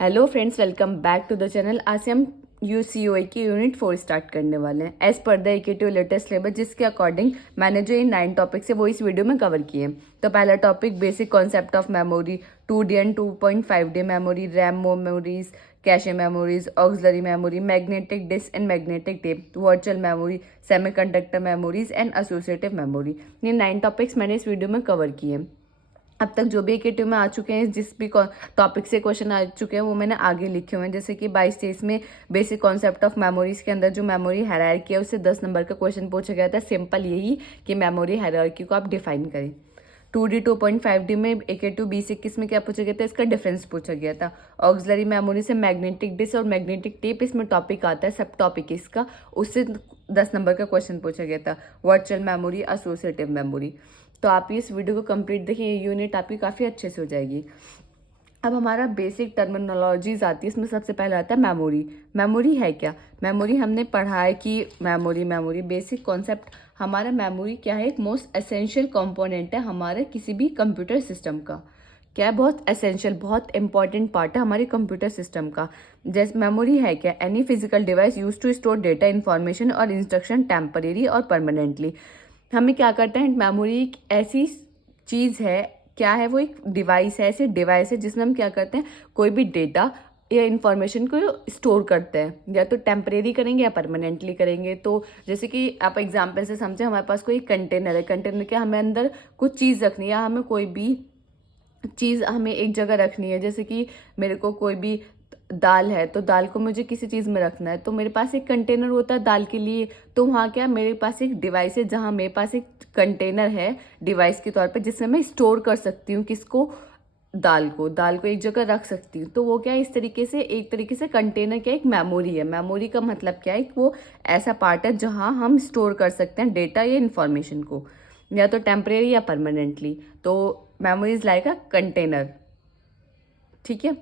Hello friends, welcome back to the channel. आज से हम UCOA की यूनिट 4 स्टार्ट करने वाले हैं as per the AKTU latest syllabus, जिसके अकॉर्डिंग मैंने जो ये 9 टॉपिक्स है वो इस वीडियो में कवर किए हैं। तो पहला topic basic concept of memory, 2D and 2.5D memory, RAM memories, cache memories, auxiliary memory, magnetic disk and magnetic tape, virtual memory, semiconductor memories and associative memory. ये 9 टॉपिक्स मैंने इस वीडियो में cover किए हैं। अब तक जो भी AKTU में आ चुके हैं, जिस भी टॉपिक से क्वेश्चन आ चुके हैं वो मैंने आगे लिखे हुए हैं। जैसे कि 22-23 में बेसिक कॉन्सेप्ट ऑफ मेमोरीज के अंदर जो मेमोरी हायरार्की है उससे 10 नंबर का क्वेश्चन पूछा गया था। सिंपल यही कि मेमोरी हायरार्की को आप डिफाइन करें। 2D 2.5D में AKTU 20-21 में क्या पूछा गया था, इसका डिफरेंस पूछा गया था। ऑक्सिलरी मेमोरी से मैग्नेटिक डिस्क और मैग्नेटिक टेप इसमें टॉपिक आता है, सब टॉपिक इसका, उससे 10 नंबर का क्वेश्चन पूछा गया था। Virtual memory, associative memory. तो आप इस वीडियो को कंप्लीट देखिए, ये यूनिट आपकी काफ़ी अच्छे से हो जाएगी। अब हमारा बेसिक टर्मिनोलॉजीज आती है, इसमें सबसे पहले आता है मेमोरी। मेमोरी है क्या? मेमोरी हमने पढ़ा है कि मेमोरी बेसिक कॉन्सेप्ट हमारा मेमोरी क्या है, एक मोस्ट एसेंशियल कंपोनेंट है हमारे किसी भी कंप्यूटर सिस्टम का। क्या है? बहुत एसेंशियल, बहुत इंपॉर्टेंट पार्ट है हमारे कंप्यूटर सिस्टम का। जैसे मेमोरी है क्या? Any physical device use to store data, information और इंस्ट्रक्शन टेम्परेरी और परमानेंटली। हमें क्या करते हैं, मेमोरी एक ऐसी चीज़ है, क्या है वो, एक डिवाइस है, ऐसे डिवाइस है जिसमें हम क्या करते हैं, कोई भी डेटा या इन्फॉर्मेशन को स्टोर करते हैं, या तो टेम्परेरी करेंगे या परमानेंटली करेंगे। तो जैसे कि आप एग्जांपल से समझे, हमारे पास कोई कंटेनर है, कंटेनर के हमें अंदर कुछ चीज़ रखनी है, या हमें कोई भी चीज़ हमें एक जगह रखनी है। जैसे कि मेरे को कोई भी दाल है, तो दाल को मुझे किसी चीज़ में रखना है, तो मेरे पास एक कंटेनर होता है दाल के लिए। तो वहाँ क्या, मेरे पास एक डिवाइस है जहाँ मेरे पास एक कंटेनर है डिवाइस के तौर पे, जिसमें मैं स्टोर कर सकती हूँ किसको, दाल को एक जगह रख सकती हूँ। तो वो क्या है, इस तरीके से, एक तरीके से कंटेनर क्या, एक मेमोरी है। मेमोरी का मतलब क्या है, वो ऐसा पार्ट है जहाँ हम स्टोर कर सकते हैं डेटा या इन्फॉर्मेशन को, या तो टेम्परेरी या परमानेंटली। तो memory is like a container. ठीक है।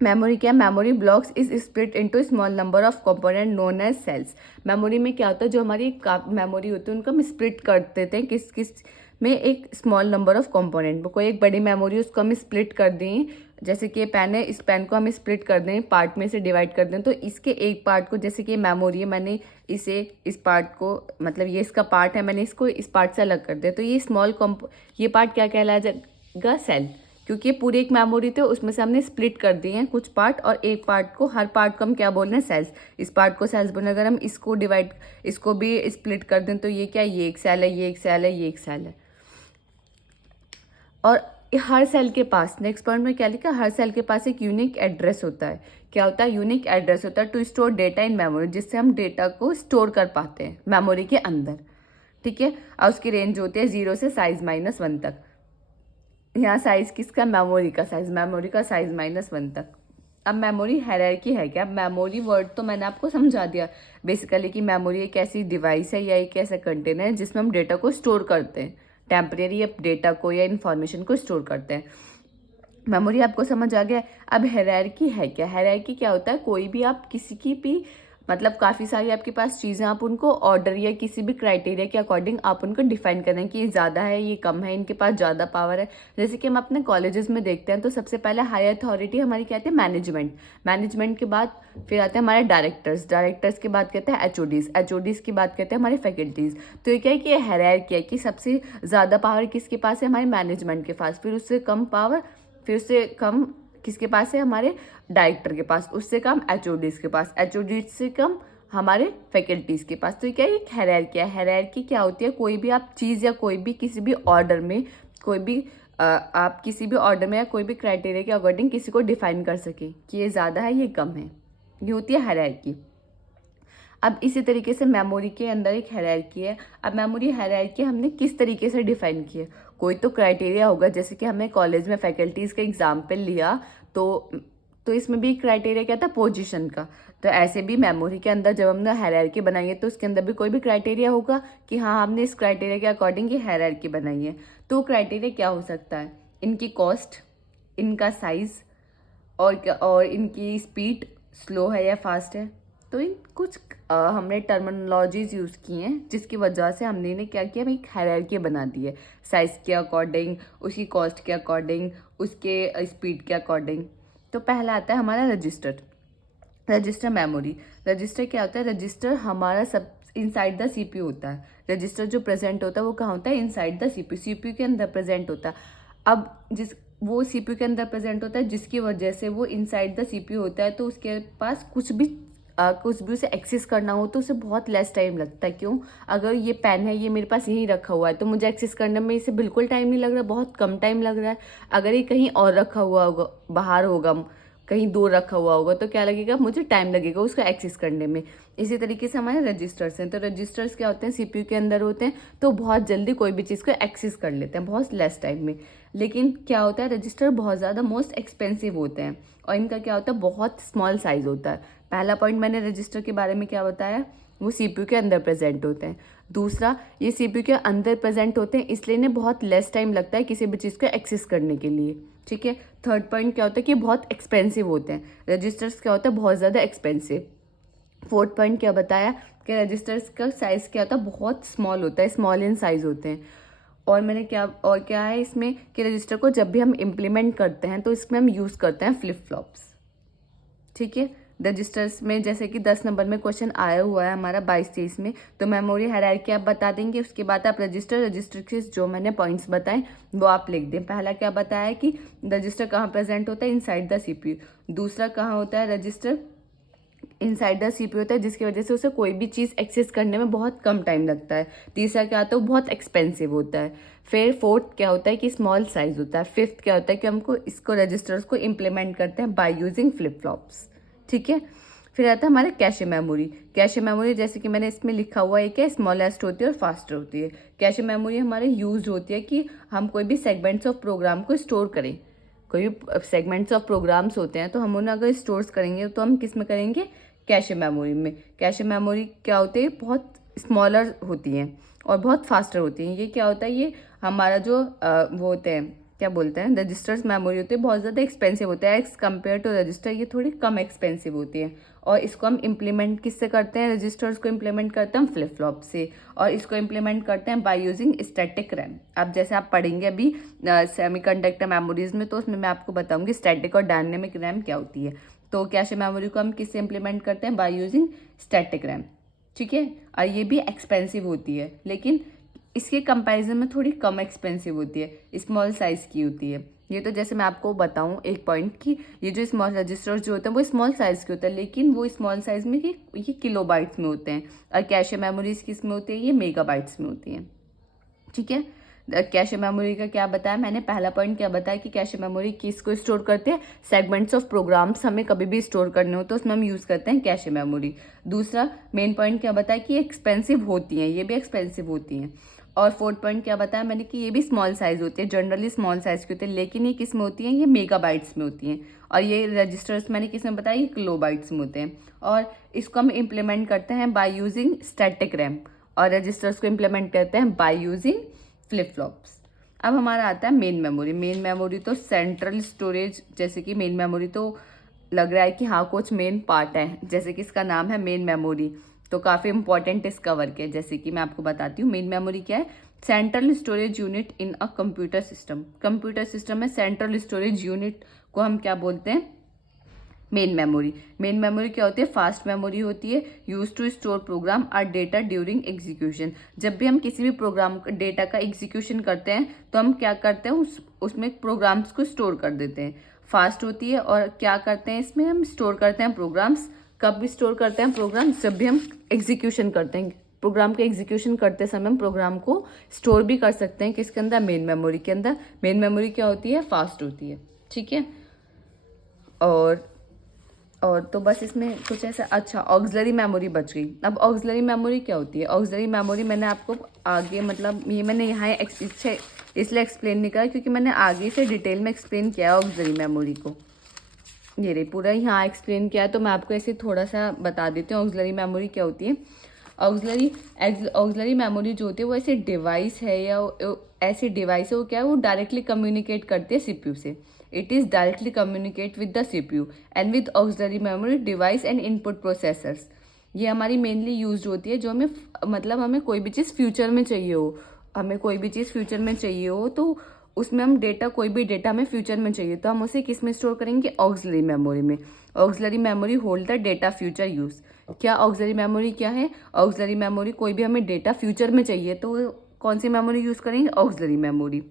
मेमोरी क्या है? Memory blocks is split into small number of component known as cells. Memory में क्या होता है, जो हमारी मेमोरी होती है उनको हम स्प्लिट कर देते हैं किस किस में, एक स्मॉल नंबर ऑफ कंपोनेंट में। कोई एक बड़ी मेमोरी उसको हम स्प्लिट कर दें, जैसे कि पेन है, इस पेन को हम स्प्लिट कर दें, पार्ट में से डिवाइड कर दें, तो इसके एक पार्ट को, जैसे कि मेमोरी है, मैंने इसे, इस पार्ट को, मतलब ये इसका पार्ट है, मैंने इसको इस पार्ट से अलग कर दिया, तो ये पार्ट क्या कहलाएगा? सेल। क्योंकि ये पूरी एक मेमोरी थी, उसमें से हमने स्प्लिट कर दिए हैं कुछ पार्ट, और एक पार्ट को, हर पार्ट को हम क्या बोल रहे हैं, सेल्स। इस पार्ट को सेल्स बोलने, अगर हम इसको भी स्प्लिट कर दें, तो ये क्या है, ये एक सेल है, ये एक सेल है, ये एक सेल है। और हर सेल के पास, नेक्स्ट पॉइंट में क्या लिखा, हर सेल के पास एक यूनिक एड्रेस होता है। क्या होता है? यूनिक एड्रेस होता है to store data in memory, जिससे हम डेटा को स्टोर कर पाते हैं मेमोरी के अंदर। ठीक है। और उसकी रेंज होती है 0 से साइज -1 तक। यहाँ साइज किसका? मेमोरी का साइज, मेमोरी का साइज -1 तक। अब मेमोरी हायरार्की है क्या? मेमोरी वर्ड तो मैंने आपको समझा दिया बेसिकली, कि मेमोरी एक ऐसी डिवाइस है या एक ऐसा कंटेनर है जिसमें हम डेटा को स्टोर करते हैं, टेम्परेरी डेटा को या इन्फॉर्मेशन को स्टोर करते हैं। मेमोरी आपको समझ आ गया। अब हायरार्की है क्या? हायरार्की क्या होता है, कोई भी आप किसी की भी, मतलब काफ़ी सारी आपके पास चीज़ें, आप उनको ऑर्डर या किसी भी क्राइटेरिया के अकॉर्डिंग आप उनको डिफाइन करें कि ये ज़्यादा है, ये कम है, इनके पास ज़्यादा पावर है। जैसे कि हम अपने कॉलेजेस में देखते हैं, तो सबसे पहले हाई अथॉरिटी हमारी क्या आती है? मैनेजमेंट। मैनेजमेंट के बाद फिर आते हैं हमारे डायरेक्टर्स, डायरेक्टर्स के बाद कहते हैं HODs, HODs की बात करते हैं हमारे फैकल्टीज़। तो ये क्या है कि हायरार्की है कि सबसे ज़्यादा पावर किसके पास है? हमारे मैनेजमेंट के पास। फिर उससे कम पावर, फिर उससे कम किसके पास है? हमारे डायरेक्टर के पास। उससे कम HODs के पास। HODs से कम हमारे फैकल्टीज़ के पास। तो ये क्या है? एक हायरार्की है। हायरार्की क्या होती है? कोई भी आप चीज़ या कोई भी किसी भी ऑर्डर में, कोई भी आप किसी भी ऑर्डर में या कोई भी क्राइटेरिया के अकॉर्डिंग किसी को डिफाइन कर सके कि ये ज़्यादा है, ये कम है। ये होती है हायरार्की। अब इसी तरीके से मेमोरी के अंदर एक हायरार्की है। अब मेमोरी हायरार्की हमने किस तरीके से डिफाइन की है? कोई तो क्राइटेरिया होगा, जैसे कि हमने कॉलेज में फैकल्टीज़ का एग्जाम्पल लिया, तो इसमें भी क्राइटेरिया क्या था? पोजीशन का। तो ऐसे भी मेमोरी के अंदर जब हमने हायरार्की बनाई है, तो उसके अंदर भी कोई भी क्राइटेरिया होगा कि हाँ, हमने इस क्राइटेरिया के अकॉर्डिंग ये हायरार्की बनाई है। तो क्राइटेरिया क्या हो सकता है? इनकी कॉस्ट, इनका साइज, और इनकी स्पीड स्लो है या फास्ट है। तो इन कुछ हमने टर्मिनोलॉजीज यूज़ की हैं, जिसकी वजह से हमने इन्हें क्या किया, एक हायरार्की बना दी है, साइज़ के अकॉर्डिंग, उसकी कॉस्ट के अकॉर्डिंग, उसके स्पीड के अकॉर्डिंग। तो पहला आता है हमारा रजिस्टर। Register memory. रजिस्टर क्या होता है? रजिस्टर हमारा सब इनसाइड द सीपीयू होता है। रजिस्टर जो प्रेजेंट होता है वो कहाँ होता है? इनसाइड द सीपीयू, सीपीयू के अंदर प्रेजेंट होता है। अब वो सीपीयू के अंदर प्रेजेंट होता है जिसकी वजह से वो इनसाइड द सीपीयू होता है, तो उसके पास कुछ भी उसे एक्सेस करना हो तो उसे बहुत लेस टाइम लगता है। क्यों? अगर ये पेन है, ये मेरे पास यहीं रखा हुआ है, तो मुझे एक्सेस करने में इसे बिल्कुल टाइम नहीं लग रहा, बहुत कम टाइम लग रहा है। अगर ये कहीं और रखा हुआ होगा, बाहर होगा, कहीं दूर रखा हुआ होगा, तो क्या लगेगा? मुझे टाइम लगेगा उसको एक्सेस करने में। इसी तरीके से हमारे रजिस्टर्स हैं। तो रजिस्टर्स क्या होते हैं? सीपीयू के अंदर होते हैं, तो बहुत जल्दी कोई भी चीज़ को एक्सेस कर लेते हैं, बहुत लेस टाइम में। लेकिन क्या होता है? रजिस्टर बहुत ज़्यादा मोस्ट एक्सपेंसिव होते हैं और इनका क्या होता है? बहुत स्मॉल साइज होता है। पहला पॉइंट मैंने रजिस्टर के बारे में क्या बताया? वो सीपीयू के अंदर प्रेजेंट होते हैं। दूसरा, ये सीपीयू के अंदर प्रेजेंट होते हैं इसलिए इन्हें बहुत लेस टाइम लगता है किसी भी चीज़ को एक्सेस करने के लिए। ठीक है। थर्ड पॉइंट क्या होता है? कि बहुत एक्सपेंसिव होते हैं। रजिस्टर्स क्या होता है? बहुत ज़्यादा एक्सपेंसिव। फोर्थ पॉइंट क्या बताया? कि रजिस्टर्स का साइज़ क्या होता है? बहुत स्मॉल होता है, स्मॉल इन साइज होते हैं। और क्या है इसमें कि रजिस्टर को जब भी हम इम्प्लीमेंट करते हैं तो इसमें हम यूज़ करते हैं फ्लिप फ्लॉप्स। ठीक है। रजिस्टर्स में जैसे कि 10 नंबर में क्वेश्चन आया हुआ है हमारा 22-23 में, तो मेमोरी हायरार्की आप बता देंगे, उसके बाद आप रजिस्टर के जो मैंने पॉइंट्स बताए वो आप लिख दें। पहला क्या बताया कि रजिस्टर कहाँ प्रेजेंट होता है? Inside the CPU. दूसरा कहाँ होता है? रजिस्टर इनसाइड द सीपीयू होता है जिसकी वजह से उसे कोई भी चीज़ एक्सेस करने में बहुत कम टाइम लगता है। तीसरा क्या होता है? वो बहुत एक्सपेंसिव होता है। फिर फोर्थ क्या होता है? कि स्मॉल साइज होता है। फिफ्थ क्या होता है? कि हमको इसको रजिस्टर्स को इम्प्लीमेंट करते हैं बाय यूजिंग फ्लिप फ्लॉप्स। ठीक है। फिर आता है हमारे कैशे मेमोरी। कैशे मेमोरी जैसे कि मैंने इसमें लिखा हुआ है कि स्मॉलेस्ट होती है और फास्टर होती है। कैशे मेमोरी हमारे यूज होती है कि हम कोई भी सेगमेंट्स ऑफ प्रोग्राम को स्टोर करें। कोई भी सेगमेंट्स ऑफ प्रोग्राम्स होते हैं तो हम उन्हें अगर स्टोर करेंगे तो हम किस में करेंगे? कैशे मेमोरी में। कैशे मेमोरी क्या होती है? बहुत स्मॉलर होती हैं और बहुत फास्टर होती हैं। ये क्या होता है? ये हमारा जो वो होते हैं, क्या बोलते हैं, रजिस्टर्स मेमोरी होती है, बहुत ज़्यादा एक्सपेंसिव होता है एज कम्पेयर टू रजिस्टर। ये थोड़ी कम एक्सपेंसिव होती है और इसको हम इम्प्लीमेंट किससे करते हैं? रजिस्टर्स को इम्प्लीमेंट करते हैं हम फ्लिप फ्लॉप से, और इसको इम्प्लीमेंट करते हैं बाय यूजिंग स्टैटिक रैम। अब जैसे आप पढ़ेंगे अभी सेमीकंडक्टर मेमोरीज में, तो उसमें मैं आपको बताऊंगी स्टैटिक और डायनेमिक रैम क्या होती है। तो कैशे मेमोरी को हम किससे इम्प्लीमेंट करते हैं? By using static RAM. ठीक है। और ये भी एक्सपेंसिव होती है लेकिन इसके कंपैरिजन में थोड़ी कम एक्सपेंसिव होती है, स्मॉल साइज की होती है। ये तो जैसे मैं आपको बताऊं एक पॉइंट कि ये जो स्मॉल रजिस्टर्स जो होते हैं वो स्मॉल साइज के होते हैं, लेकिन वो स्मॉल साइज में ये किलो बाइट्स में होते हैं, और कैशे मेमोरीज किस में होती है? ये मेगा बाइट्स में होती हैं। ठीक है। कैशे मेमोरी का क्या बताया मैंने? पहला पॉइंट क्या बताया कि कैशे मेमोरी किसको स्टोर करते हैं? सेगमेंट्स ऑफ प्रोग्राम्स हमें कभी भी स्टोर करने हो तो उसमें हम यूज करते हैं कैशे मेमोरी। दूसरा मेन पॉइंट क्या बताया? कि एक्सपेंसिव होती हैं, ये भी एक्सपेंसिव होती हैं। और फोर्थ पॉइंट क्या बताया मैंने? कि ये भी स्मॉल साइज होती है, जनरली स्मॉल साइज की होती है, लेकिन ये किस में होती हैं? ये मेगा बाइट्स में होती हैं। और ये रजिस्टर्स मैंने किस में बताया? ये किलो बाइट्स में होते हैं। और इसको हम इम्प्लीमेंट करते हैं बाय यूजिंग स्टैटिक रैम, और रजिस्टर्स को इम्प्लीमेंट करते हैं बाय यूजिंग फ्लिप फ्लॉप्स। अब हमारा आता है मेन मेमोरी। मेन मेमोरी तो सेंट्रल स्टोरेज, जैसे कि मेन मेमोरी तो लग रहा है कि हाँ कुछ मेन पार्ट है, जैसे कि इसका नाम है मेन मेमोरी, तो काफ़ी इंपॉर्टेंट इसका वर्क है। जैसे कि मैं आपको बताती हूँ मेन मेमोरी क्या है। Central storage unit in a computer system. Computer system में सेंट्रल स्टोरेज यूनिट को हम क्या बोलते हैं? Main memory. मेन मेमोरी क्या होती है? फास्ट मेमोरी होती है, यूज टू स्टोर प्रोग्राम और डेटा ड्यूरिंग एग्जीक्यूशन। जब भी हम किसी भी प्रोग्राम डेटा का एग्जीक्यूशन करते हैं तो हम क्या करते हैं? उसमें प्रोग्राम्स को स्टोर कर देते हैं। फास्ट होती है और क्या करते हैं इसमें? हम स्टोर करते हैं प्रोग्राम्स। कब भी स्टोर करते हैं प्रोग्राम्स? जब भी हम एग्जीक्यूशन करते हैं प्रोग्राम के एग्जीक्यूशन करते समय हम प्रोग्राम को स्टोर भी कर सकते हैं किसके अंदर? मेन मेमोरी के अंदर। मेन मेमोरी क्या होती है? फास्ट होती है। ठीक है। और तो बस इसमें कुछ ऐसा। अच्छा, ऑक्सिलरी मेमोरी बच गई। अब ऑक्सिलरी मेमोरी क्या होती है? ऑक्सिलरी मेमोरी मैंने आपको आगे मतलब ये मैंने यहाँ इसलिए एक्सप्लेन नहीं करा क्योंकि मैंने आगे से डिटेल में एक्सप्लेन किया है ऑक्सिलरी मेमोरी को। ये रही पूरा यहाँ एक्सप्लेन किया है, तो मैं आपको ऐसे थोड़ा सा बता देती हूँ ऑक्सिलरी मेमोरी क्या होती है। ऑक्सिलरी मेमोरी जो होती है वो ऐसी डिवाइस है या ऐसी डिवाइस है, वो क्या है? वो डायरेक्टली कम्युनिकेट करती है सीपीयू से। It is directly communicate with the CPU and with auxiliary memory device and input processors. ये हमारी मेनली यूज होती है जो हमें कोई भी चीज़ फ्यूचर में चाहिए हो, तो उसमें हम डेटा, कोई भी डेटा हमें फ्यूचर में चाहिए तो हम उसे किस में स्टोर करेंगे, ऑक्सिलरी मेमोरी में। Auxiliary memory hold the data future use. क्या ऑक्सिलरी मेमोरी क्या है, ऑक्सिलरी मेमोरी कोई भी हमें डेटा फ्यूचर में चाहिए तो कौन सी मेमोरी यूज करेंगे, auxiliary memory.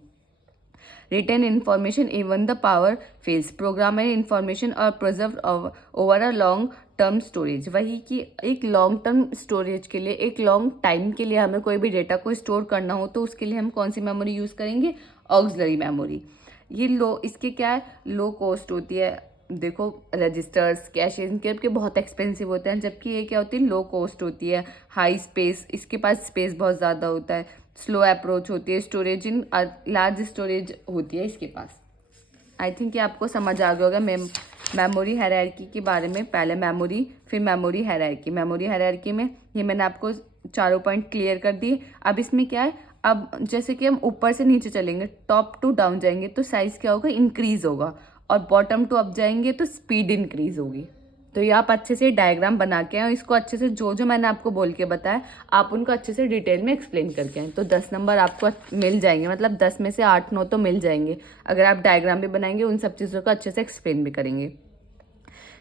Retain information even the power fails, program information और preserve over a long term storage. वही कि एक लॉन्ग टर्म स्टोरेज के लिए, एक लॉन्ग टाइम के लिए हमें कोई भी डेटा को स्टोर करना हो तो उसके लिए हम कौन सी मेमोरी यूज़ करेंगे, ऑक्सिलरी मेमोरी। ये इसके क्या है, लो कॉस्ट होती है। देखो रजिस्टर्स, कैशेज इनके बहुत एक्सपेंसिव होते हैं, जबकि ये क्या होती है, लो कॉस्ट होती है, हाई स्पेस, इसके पास स्पेस बहुत ज़्यादा होता है, स्लो अप्रोच होती है, स्टोरेज इन लार्ज स्टोरेज होती है इसके पास। आई थिंक ये आपको समझ आ गया होगा मेमोरी हायरार्की के बारे में। पहले मेमोरी, फिर मेमोरी हायरार्की। मेमोरी हायरार्की में ये मैंने आपको चारों पॉइंट क्लियर कर दिए। अब इसमें क्या है, अब जैसे कि हम ऊपर से नीचे चलेंगे, टॉप टू डाउन जाएंगे तो साइज क्या होगा, इंक्रीज होगा, और बॉटम टू अप जाएंगे तो स्पीड इंक्रीज होगी। तो ये आप अच्छे से डायग्राम बना के आए, इसको अच्छे से जो जो मैंने आपको बोल के बताया आप उनको अच्छे से डिटेल में एक्सप्लेन करके आए, तो 10 नंबर आपको मिल जाएंगे। मतलब 10 में से 8-9 तो मिल जाएंगे अगर आप डायग्राम भी बनाएंगे, उन सब चीज़ों को अच्छे से एक्सप्लेन भी करेंगे।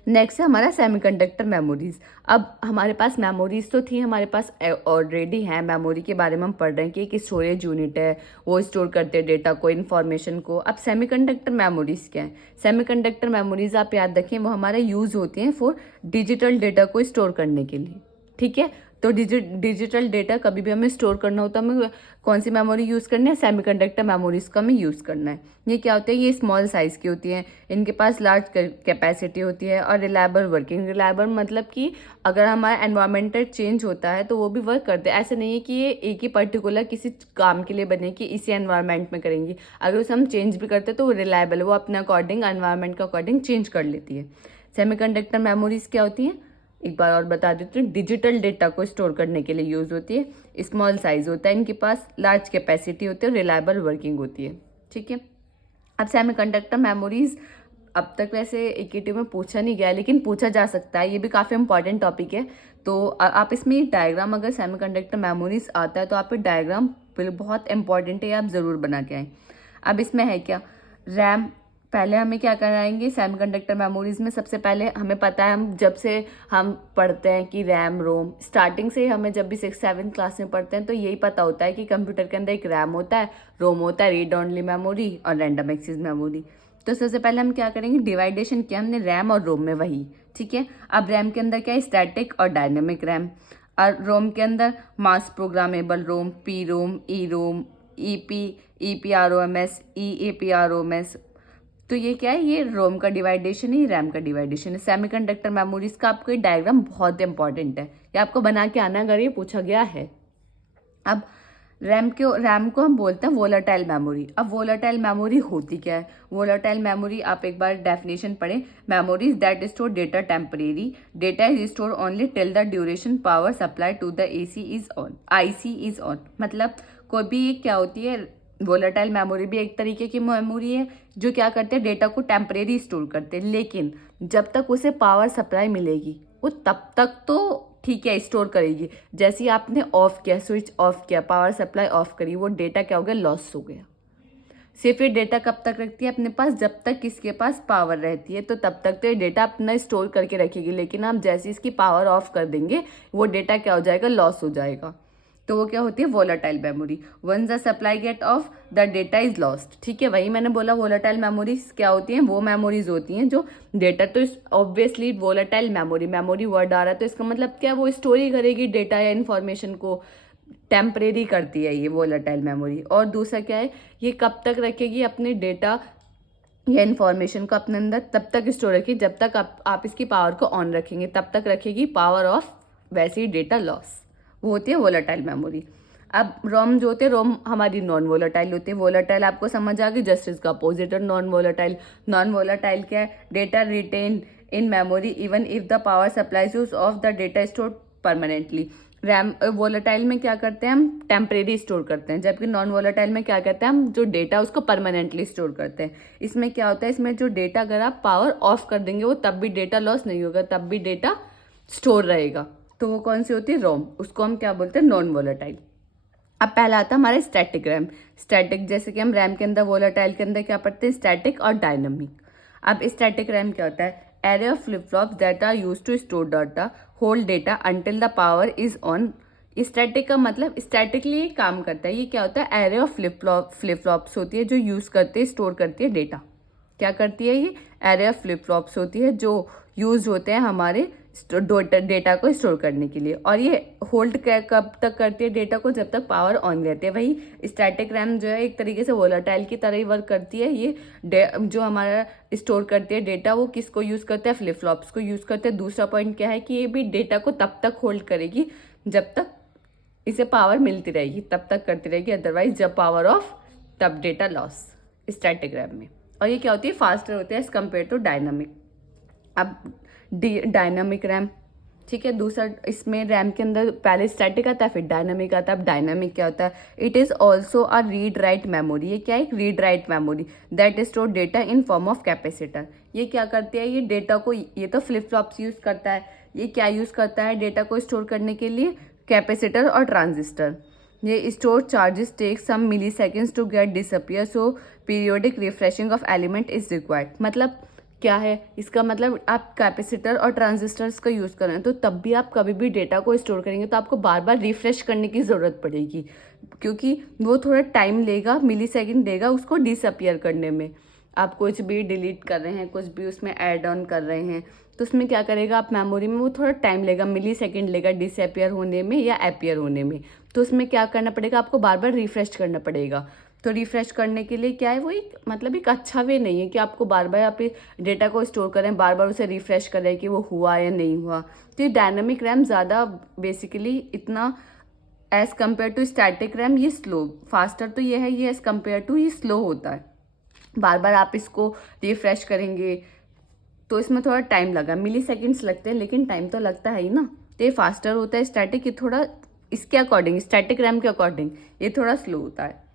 नेक्स्ट है हमारा सेमीकंडक्टर मेमोरीज। अब हमारे पास मेमोरीज तो थी, हमारे पास ऑलरेडी है। मेमोरी के बारे में हम पढ़ रहे हैं कि एक स्टोरेज यूनिट है, वो स्टोर करते हैं डेटा को, इन्फॉर्मेशन को। अब सेमीकंडक्टर मेमोरीज क्या है, सेमीकंडक्टर मेमोरीज आप याद रखें वो हमारे यूज होती हैं फॉर डिजिटल डेटा को स्टोर करने के लिए। ठीक है, तो डिजिटल डेटा कभी भी हमें स्टोर करना होता है, हमें कौन सी मेमोरी यूज़ करनी है, सेमीकंडक्टर मेमोरीज का हमें यूज़ करना है। ये क्या होते हैं, ये स्मॉल साइज़ की होती हैं, इनके पास लार्ज कैपेसिटी होती है और रिलायबल वर्किंग। रिलायबल मतलब कि अगर हमारा एनवायरमेंटल चेंज होता है तो वो भी वर्क करते हैं। ऐसे नहीं है कि ये एक ही पर्टिकुलर किसी काम के लिए बने कि इसी एनवायरमेंट में करेंगी, अगर उसे हम चेंज भी करते हैं तो वो रिलायबल, वो अपने अकॉर्डिंग एनवायरमेंट के अकॉर्डिंग चेंज कर लेती है। सेमीकंडक्टर मेमोरीज क्या होती हैं, एक बार और बता देती हूँ, डिजिटल डेटा को स्टोर करने के लिए यूज़ होती है, स्मॉल साइज होता है इनके पास, लार्ज कैपेसिटी होती है और रिलायबल वर्किंग होती है। ठीक है, अब सेमीकंडक्टर मेमोरीज अब तक वैसे एकेटी में पूछा नहीं गया लेकिन पूछा जा सकता है, ये भी काफ़ी इंपॉर्टेंट टॉपिक है। तो आप इसमें डायग्राम, अगर सेमीकंडक्टर मेमोरीज आता है तो आप डायग्राम बहुत इंपॉर्टेंट है, आप ज़रूर बना के आएँ। अब इसमें है क्या, रैम। पहले हमें क्या कराएंगे, सेमीकंडक्टर मेमोरीज में सबसे पहले हमें पता है, हम जब से हम पढ़ते हैं कि रैम रोम, स्टार्टिंग से हमें जब भी 6-7 क्लास में पढ़ते हैं तो यही पता होता है कि कंप्यूटर के अंदर एक रैम होता है, रोम होता है, रीड ओनली मेमोरी और रैंडम एक्सेस मेमोरी। तो सबसे पहले हम क्या करेंगे, डिवाइडेशन किया हमने रैम और रोम में, वही। ठीक है, अब रैम के अंदर क्या है, स्टैटिक और डायनेमिक रैम, और रोम के अंदर mask programmable ROM, P ROM, E ROM, E P, E P R O M S, E A P R O M S. तो ये क्या है, ये रोम का डिवाइडेशन है, रैम का डिवाइडेशन है। सेमीकंडक्टर मेमोरीज का आपको ये डायग्राम बहुत इंपॉर्टेंट है, ये आपको बना के आना अगर ये पूछा गया है। अब रैम को हम बोलते हैं वोलेटाइल मेमोरी। अब वोलेटाइल मेमोरी होती क्या है, वोलेटाइल मेमोरी आप एक बार डेफिनेशन पढ़ें, memories that store data temporary, data is store only till the duration power supply to the AC is on, IC is on. मतलब कोई भी क्या होती है, वोलेटाइल मेमोरी भी एक तरीके की मेमोरी है जो क्या करते हैं, डेटा को टेम्परेरी स्टोर करते हैं, लेकिन जब तक उसे पावर सप्लाई मिलेगी वो तब तक तो ठीक है स्टोर करेगी। जैसे ही आपने ऑफ किया, स्विच ऑफ किया, पावर सप्लाई ऑफ करी, वो डेटा क्या हो गया, लॉस हो गया। सिर्फ ये डेटा कब तक रखती है अपने पास, जब तक किसके पास पावर रहती है, तो तब तक तो ये डेटा अपना स्टोर करके रखेगी, लेकिन आप जैसे इसकी पावर ऑफ कर देंगे वो डेटा क्या हो जाएगा, लॉस हो जाएगा। तो वो क्या होती है, volatile memory. Once the supply get off the data is lost. ठीक है, वही मैंने बोला, वोलेटाइल मेमोरीज क्या होती हैं, वो मेमोरीज होती हैं जो डेटा, तो ऑब्वियसली वोलेटाइल मेमोरी वर्ड आ रहा है तो इसका मतलब क्या, वो स्टोर ही करेगी डेटा या इन्फॉर्मेशन को, टेम्परेरी करती है ये वोलेटाइल मेमोरी। और दूसरा क्या है, ये कब तक रखेगी अपने डेटा या इन्फॉर्मेशन को अपने अंदर, तब तक स्टोर रखेगी जब तक आप इसकी पावर को ऑन रखेंगे, तब तक रखेगी, पावर ऑफ वैसे ही डेटा लॉस, वो होती है वोलेटाइल मेमोरी। अब रोम जो होते हैं, रोम हमारी नॉन वोलेटाइल होती है। वोलेटाइल आपको समझ आ गई, जस्ट इसका अपोजिट है नॉन वोलेटाइल। नॉन वोलेटाइल क्या है, data retain in memory even if the power supplies use off the data store permanently. RAM volatile में क्या करते हैं, हम टेम्परेरी स्टोर करते हैं, जबकि नॉन वोलेटाइल में क्या करते हैं, हम जो डेटा उसको परमानेंटली स्टोर करते हैं। इसमें क्या होता है, इसमें जो डेटा अगर आप पावर ऑफ कर देंगे वो तब भी डेटा लॉस नहीं होगा, तब भी डेटा स्टोर रहेगा। तो वो कौन सी होती है, रोम, उसको हम क्या बोलते हैं, नॉन वोलेटाइल। अब पहला आता है हमारा स्टैटिक रैम। स्टैटिक जैसे कि हम रैम के अंदर, वोलेटाइल के अंदर क्या पढ़ते हैं, स्टैटिक और डायनामिक। अब स्टैटिक रैम क्या होता है, array of flip flops that are used to store data, hold data until the power is on. Static का मतलब स्टैटिकली काम करता है। ये क्या होता है, एरे ऑफ फ्लिप फ्लॉप्स होती है जो यूज करते हैं, स्टोर करती है डेटा। क्या करती है ये, एरे ऑफ फ्लिप फ्लॉप्स होती है जो यूज होते हैं हमारे डेटा को स्टोर करने के लिए। और ये होल्ड कब तक करती है डेटा को, जब तक पावर ऑन रहती है। वही स्टैटिक रैम जो है एक तरीके से वोलाटाइल की तरह ही वर्क करती है। ये जो हमारा स्टोर करती है डेटा, वो किसको यूज करते हैं, फ्लिप फ्लॉप्स को यूज करते हैं। दूसरा पॉइंट क्या है कि ये भी डेटा को तब तक होल्ड करेगी जब तक इसे पावर मिलती रहेगी, तब तक करती रहेगी। अदरवाइज जब पावर ऑफ, तब डेटा लॉस स्टैटिक रैम में। और ये क्या होती है, फास्टर होती है एज कम्पेयर टू डायनामिक। अब डायनामिक रैम, ठीक है। दूसरा, इसमें रैम के अंदर पहले स्टैटिक आता है फिर डायनामिक आता है। अब डायनामिक क्या होता है, it is also a read write memory. ये क्या है, एक read write memory that store data in form of capacitor. ये क्या करती है, ये डेटा को, ये तो फ्लिप फ्लॉप्स यूज करता है, ये क्या यूज करता है डेटा को स्टोर करने के लिए, कैपेसिटर और ट्रांजिस्टर। ये store charges take some milli seconds to get disappear, so periodic refreshing of element is required. मतलब क्या है इसका मतलब, आप कैपेसिटर और ट्रांजिस्टर्स का यूज़ कर रहे हैं तो तब भी आप कभी भी डेटा को स्टोर करेंगे तो आपको बार बार रिफ्रेश करने की ज़रूरत पड़ेगी, क्योंकि वो थोड़ा टाइम लेगा, मिली सेकेंड लेगा उसको डिसअपियर करने में। आप कुछ भी डिलीट कर रहे हैं, कुछ भी उसमें ऐड ऑन कर रहे हैं, तो उसमें क्या करेगा, आप मेमोरी में वो थोड़ा टाइम लेगा, मिली सेकेंड लेगा डिसअपियर होने में या अपियर होने में। तो उसमें क्या करना पड़ेगा, आपको बार बार रिफ्रेश करना पड़ेगा। तो रिफ्रेश करने के लिए क्या है, वो एक मतलब एक अच्छा वे नहीं है कि आपको बार बार आप डेटा को स्टोर करें, बार बार उसे रिफ्रेश करें कि वो हुआ या नहीं हुआ। तो ये डायनामिक रैम ज़्यादा बेसिकली इतना as compare to static RAM ये स्लो, फास्टर तो ये है, ये एज कम्पेयर टू ये स्लो होता है। बार बार आप इसको रिफ्रेश करेंगे तो इसमें थोड़ा टाइम लगा, मिली सेकेंड्स लगते हैं लेकिन टाइम तो लगता है ही ना। तो ये फास्टर होता है, स्टैटिक ये थोड़ा इसके अकॉर्डिंग, स्टैटिक रैम के अकॉर्डिंग ये थोड़ा स्लो होता है।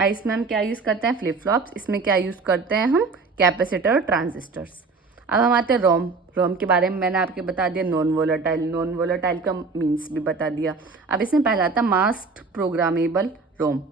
इसमें हम क्या यूज़ करते हैं, फ्लिप फ्लॉप्स। इसमें क्या यूज़ करते हैं हम, कैपेसिटर और ट्रांजिस्टर्स। अब हम आते हैं रोम। रोम के बारे में मैंने आपके बता दिया, नॉन वोलेटाइल, नॉन वोलेटाइल का मीन्स भी बता दिया। अब इसमें पहला आता है मास्ड प्रोग्रामेबल रोम।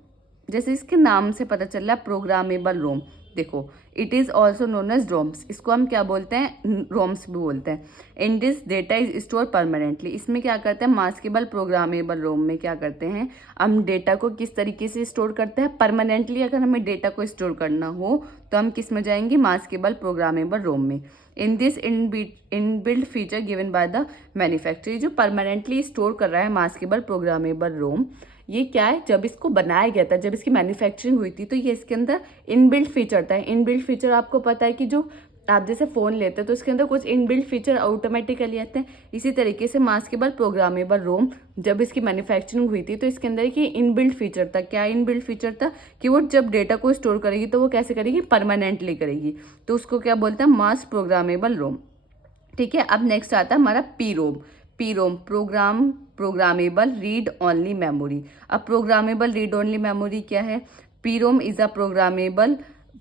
जैसे इसके नाम से पता चल रहा है, प्रोग्रामेबल रोम। देखो, it is also known as ROMs. इसको हम क्या बोलते हैं, रोम्स भी बोलते हैं। In this data is store permanently. इसमें क्या करते हैं, मास्केबल प्रोग्रामेबल रोम में क्या करते हैं, हम डेटा को किस तरीके से स्टोर करते हैं परमानेंटली। अगर हमें डेटा को स्टोर करना हो तो हम किस में जाएंगे, मास्केबल प्रोग्रामेबल रोम में। In this inbuilt feature given by the manufacturer, जो परमानेंटली स्टोर कर रहा है मास्केबल प्रोग्रामेबल रोम, ये क्या है, जब इसको बनाया गया था, जब इसकी मैन्युफैक्चरिंग हुई थी तो ये इसके अंदर इनबिल्ट फीचर था। इनबिल्ट फीचर आपको पता है कि जो आप जैसे फ़ोन लेते हैं तो उसके अंदर कुछ इनबिल्ट फीचर ऑटोमेटिकली आते हैं। इसी तरीके से मास्केबल प्रोग्रामेबल रोम जब इसकी मैन्युफैक्चरिंग हुई थी तो इसके अंदर एक इनबिल्ट फीचर था। क्या इनबिल्ट फीचर था, कि वो जब डेटा को स्टोर करेगी तो वो कैसे करेगी, परमानेंटली करेगी। तो उसको क्या बोलते हैं, मास प्रोग्रामेबल रोम। ठीक है। अब नेक्स्ट आता है हमारा पी रोम। पी रोम, प्रोग्रामेबल रीड ओनली मेमोरी। अब प्रोग्रामेबल रीड ओनली मेमोरी क्या है, P ROM is a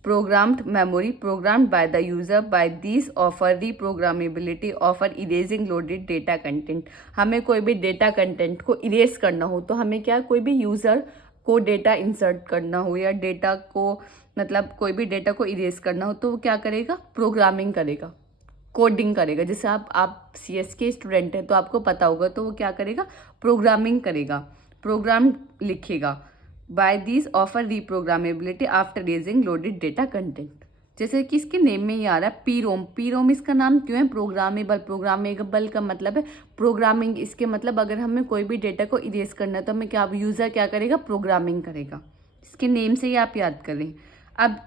programmed memory programmed by the user. By these offer the programmability offer erasing loaded data content. हमें कोई भी data content को erase करना हो तो हमें क्या, कोई भी यूज़र को डेटा इंसर्ट करना हो या डेटा को मतलब कोई भी डेटा को इरेज करना हो तो वो क्या करेगा, प्रोग्रामिंग करेगा, कोडिंग करेगा। जैसे आप CS के स्टूडेंट हैं तो आपको पता होगा, तो वो क्या करेगा, प्रोग्रामिंग करेगा, प्रोग्राम लिखेगा। By this offer reprogrammability after erasing loaded data content. जैसे कि इसके नेम में ही आ रहा है पी रोम। पी रोम इसका नाम क्यों है, प्रोग्रामेबल। प्रोग्रामेबल का मतलब है प्रोग्रामिंग। इसके मतलब अगर हमें कोई भी डेटा को इरेज करना है तो हमें क्या, यूज़र क्या करेगा, प्रोग्रामिंग करेगा। इसके नेम से ही आप याद करें। अब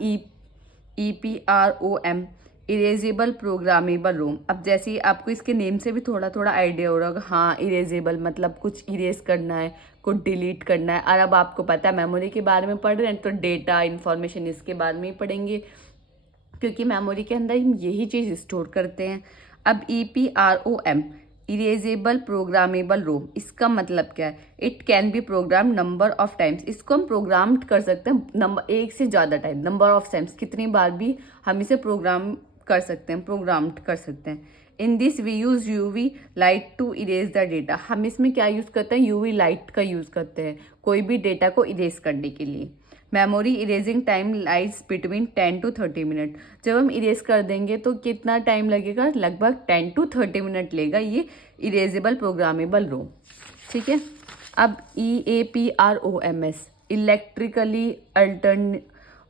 EPROM, इरेजेबल प्रोग्रामेबल रोम। अब जैसे ही आपको इसके नेम से भी थोड़ा थोड़ा आइडिया हो रहा होगा, हाँ इरेजेबल मतलब कुछ इरेज करना है, कुछ डिलीट करना है। और अब आपको पता है मेमोरी के बारे में पढ़ रहे हैं तो डेटा इन्फॉर्मेशन इसके बारे में ही पढ़ेंगे, क्योंकि मेमोरी के अंदर हम यही चीज़ स्टोर करते हैं। अब EPROM, इरेजेबल प्रोग्रामेबल रोम, इसका मतलब क्या है, it can be program number of times. इसको हम प्रोग्राम कर सकते हैं नंबर, एक से ज़्यादा टाइम, नंबर ऑफ टाइम्स, कितनी बार भी हम इसे प्रोग्राम कर सकते हैं, प्रोग्राम कर सकते हैं। In this we use UV light to erase the data. हम इसमें क्या यूज़ करते हैं, यूवी लाइट का यूज़ करते हैं कोई भी डेटा को इरेज करने के लिए। Memory erasing time lies between 10 to 30 minute. जब हम इरेज कर देंगे तो कितना टाइम लगेगा, लगभग 10 to 30 मिनट लेगा ये इरेजेबल प्रोग्रामेबल रोम। ठीक है। अब EAPROMS electrically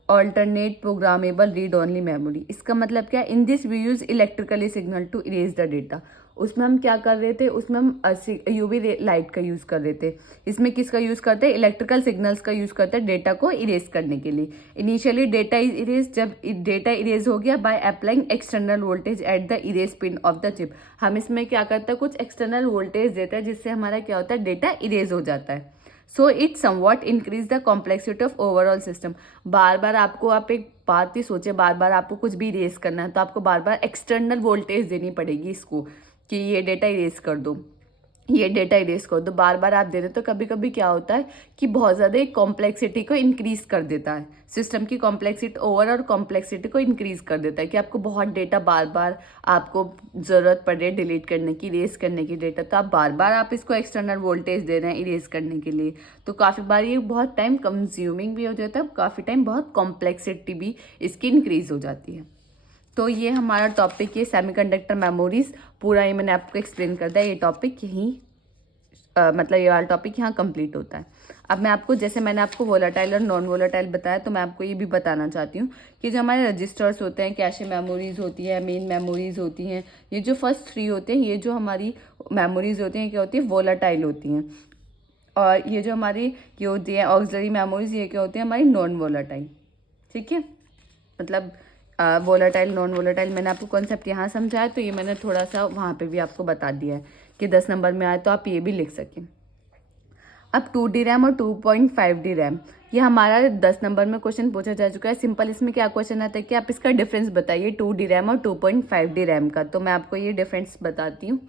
alternate programmable read only memory. इसका मतलब क्या है, in this we use electrically signal to erase the data. उसमें हम क्या कर रहे थे, उसमें हम यूवी लाइट का यूज़ कर रहे थे। इसमें किसका यूज़ करते हैं, इलेक्ट्रिकल सिग्नल्स का यूज़ करते हैं डेटा को इरेज करने के लिए। इनिशियली डेटा इज इरेज, जब डेटा इरेज हो गया by applying external voltage at the erase pin of the chip. हम इसमें क्या करते हैं, कुछ एक्सटर्नल वोल्टेज देता है जिससे हमारा क्या होता है, डेटा इरेज हो जाता है। So it somewhat increase the complexity of overall system. बार बार आपको, आप एक बात ही सोचे, बार बार आपको कुछ भी इरेज करना है तो आपको बार बार एक्सटर्नल वोल्टेज देनी पड़ेगी इसको कि ये डेटा इरेज कर दो, ये डेटा इरेज कर दो। बार बार आप दे दो तो कभी कभी क्या होता है कि बहुत ज़्यादा कॉम्प्लेक्सिटी को इंक्रीज कर देता है, सिस्टम की कॉम्प्लेक्सिटी, ओवरऑल कॉम्प्लेक्सिटी को इंक्रीज कर देता है कि आपको बहुत डेटा बार बार आपको ज़रूरत पड़ रही है डिलीट करने की, इरेज करने की डेटा, तो आप बार बार आप इसको एक्सटर्नल वोल्टेज दे रहे हैं इरेज करने के लिए। तो काफ़ी बार ये बहुत टाइम कंज्यूमिंग भी हो जाता है, काफ़ी टाइम बहुत कॉम्प्लेक्सिटी भी इसकी इंक्रीज हो जाती है। तो ये हमारा टॉपिक, ये सेमीकंडक्टर मेमोरीज पूरा ये मैंने आपको एक्सप्लेन कर दिया। ये टॉपिक यहीं मतलब ये वाला टॉपिक यहाँ कंप्लीट होता है। अब मैं आपको, जैसे मैंने आपको वोलाटाइल और नॉन वोलाटाइल बताया, तो मैं आपको ये भी बताना चाहती हूँ कि जो हमारे रजिस्टर्स होते हैं, कैशे मेमोरीज होती है, मेन मेमोरीज होती हैं, ये जो फर्स्ट 3 होते हैं, ये जो हमारी मेमोरीज होती हैं क्या होती है, वोलाटाइल होती हैं। और ये जो हमारी ये होती है ऑक्सिलरी मेमोरीज, ये क्या होती है, हमारी नॉन वोलाटाइल। ठीक है, मतलब वोलाटाइल नॉन वोलाटाइल मैंने आपको कॉन्सेप्ट यहाँ समझाया, तो ये मैंने थोड़ा सा वहाँ पे भी आपको बता दिया है कि 10 नंबर में आए तो आप ये भी लिख सकें। अब 2D रैम और 2.5D रैम, ये हमारा 10 नंबर में क्वेश्चन पूछा जा चुका है। सिंपल इसमें क्या क्वेश्चन आता है कि आप इसका डिफरेंस बताइए 2D रैम और 2.5D रैम का। तो मैं आपको ये डिफरेंस बताती हूँ।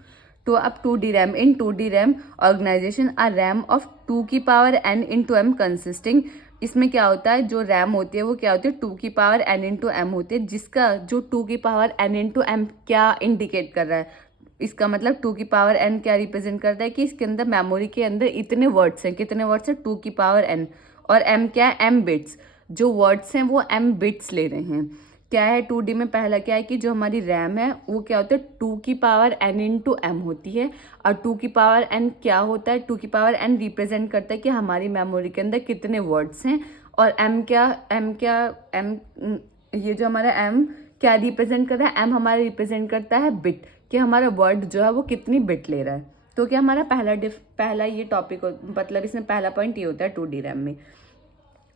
तो अब 2D RAM, in 2D RAM organization a RAM of 2 की power n into M consisting. इसमें क्या होता है, जो रैम होती है वो क्या होती है, 2 की पावर n इंटू एम होती है, जिसका जो 2 की पावर n इंटू एम क्या इंडिकेट कर रहा है, इसका मतलब 2 की पावर n क्या रिप्रेजेंट करता है कि इसके अंदर मेमोरी के अंदर इतने वर्ड्स हैं, कितने वर्ड्स हैं, 2 की पावर n। और m क्या है, m बिट्स, जो वर्ड्स हैं वो m बिट्स ले रहे हैं। क्या है 2D में, पहला क्या है कि जो हमारी रैम है वो क्या होता है, 2 की पावर n इंटू एम होती है। और 2 की पावर n क्या होता है, 2 की पावर n रिप्रेजेंट करता है कि हमारी मेमोरी के अंदर कितने वर्ड्स हैं। और m ये जो हमारा m क्या रिप्रेजेंट कर रहा है, m हमारा रिप्रेजेंट करता है बिट, कि हमारा वर्ड जो है वो कितनी बिट ले रहा है। तो क्या हमारा पहला ये टॉपिक, मतलब इसमें पहला पॉइंट ये होता है 2D रैम में।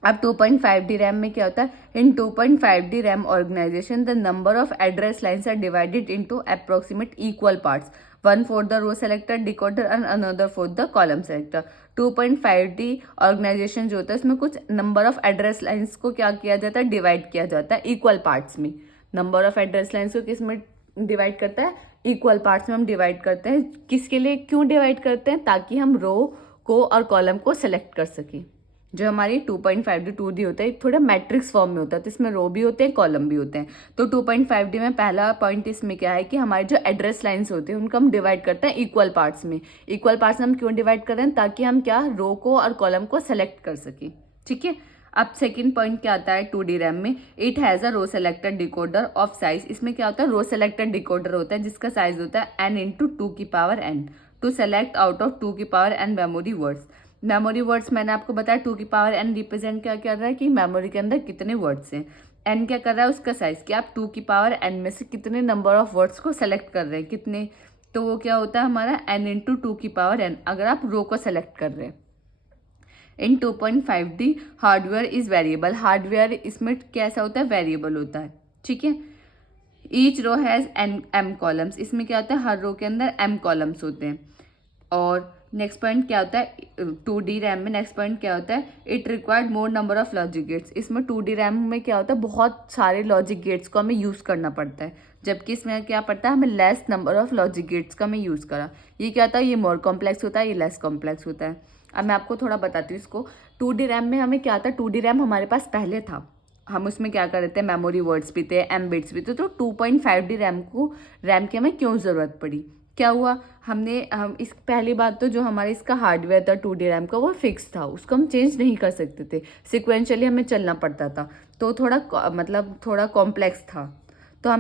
अब 2.5D रैम में क्या होता है, in 2.5D RAM organization the number of address lines are divided into approximate equal parts, one for the row selector decoder and another for the column selector. 2.5D organization जो होता है इसमें कुछ number of address lines को क्या किया जाता है, डिवाइड किया जाता है इक्वल पार्ट्स में। नंबर ऑफ एड्रेस लाइन्स को किस में डिवाइड करता है, इक्वल पार्ट्स में हम डिवाइड करते हैं। किसके लिए, क्यों डिवाइड करते हैं, ताकि हम रो को और कॉलम को सेलेक्ट कर सकें। जो हमारी 2.5D 2D होता है थोड़ा मैट्रिक्स फॉर्म में होता है, तो इसमें रो भी होते हैं, कॉलम भी होते हैं। तो 2.5D में पहला पॉइंट इसमें क्या है कि हमारे जो एड्रेस लाइन्स होते हैं उनको हम डिवाइड करते हैं इक्वल पार्ट्स में। इक्वल पार्ट्स में हम क्यों डिवाइड कर रहे हैं, ताकि हम क्या, रो को और कॉलम को सेलेक्ट कर सकें। ठीक है। अब सेकंड पॉइंट क्या आता है 2D रैम में, it has a row selector decoder of size. इसमें क्या होता है, रो सेलेक्टर डिकोडर होता है जिसका साइज होता है n इंटू 2 की power n to select out of 2 की power n memory words. Memory words मैंने आपको बताया 2 की पावर n रिप्रेजेंट क्या कर रहा है कि मेमोरी के अंदर कितने वर्ड्स हैं। n क्या कर रहा है, उसका साइज, कि आप 2 की पावर n में से कितने नंबर ऑफ वर्ड्स को सेलेक्ट कर रहे हैं, कितने, तो वो क्या होता है हमारा n इंटू 2 की पावर n, अगर आप रो को सेलेक्ट कर रहे हैं। In 2.5D hardware is variable, hardware इसमें कैसा होता है, वेरिएबल होता है। ठीक है। Each row has m columns, इसमें क्या होता है, हर रो के अंदर m कॉलम्स होते हैं। और नेक्स्ट पॉइंट क्या होता है 2D रैम में, नेक्स्ट पॉइंट क्या होता है, it required more number of logic gates. इसमें 2D रैम में क्या होता है, बहुत सारे लॉजिक गेट्स को हमें यूज़ करना पड़ता है, जबकि इसमें क्या पड़ता है, हमें less number of logic gates का हमें यूज़ करा। ये क्या होता है, ये मोर कॉम्प्लेक्स होता है, ये लेस कॉम्प्लेक्स होता है। अब मैं आपको थोड़ा बताती हूँ इसको। 2D रैम में हमें क्या था, 2D रैम हमारे पास पहले था, हम उसमें क्या कर रहे थे, मेमोरी वर्ड्स भी थे, एम बिट्स भी थे। तो 2.5D रैम की हमें क्यों ज़रूरत पड़ी? क्या हुआ, हम इस पहली बात तो जो हमारे इसका हार्डवेयर था 2D रैम का वो फिक्स था, उसको हम चेंज नहीं कर सकते थे, सिक्वेंशली हमें चलना पड़ता था, तो थोड़ा कॉम्प्लेक्स था। तो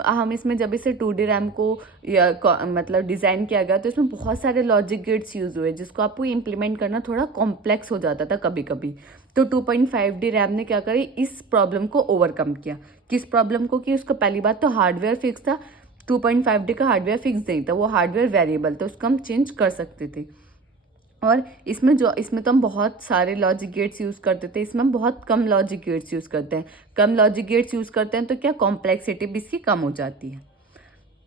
हम इसमें जब इसे 2D रैम को मतलब डिज़ाइन किया गया तो इसमें बहुत सारे लॉजिक गेट्स यूज़ हुए जिसको आपको इम्प्लीमेंट करना थोड़ा कॉम्प्लेक्स हो जाता था कभी कभी। तो 2.5D रैम ने क्या करी, इस प्रॉब्लम को ओवरकम किया। किस प्रॉब्लम को? कि उसका पहली बात तो हार्डवेयर फिक्स था, 2.5D का हार्डवेयर फिक्स नहीं था, वो हार्डवेयर वेरिएबल था, उसको हम चेंज कर सकते थे। और इसमें तो हम बहुत सारे लॉजिक गेट्स यूज़ करते थे, इसमें हम बहुत कम लॉजिक गेट्स यूज़ करते हैं। कम लॉजिक गेट्स यूज़ करते हैं तो क्या कॉम्प्लेक्सिटी भी इसकी कम हो जाती है।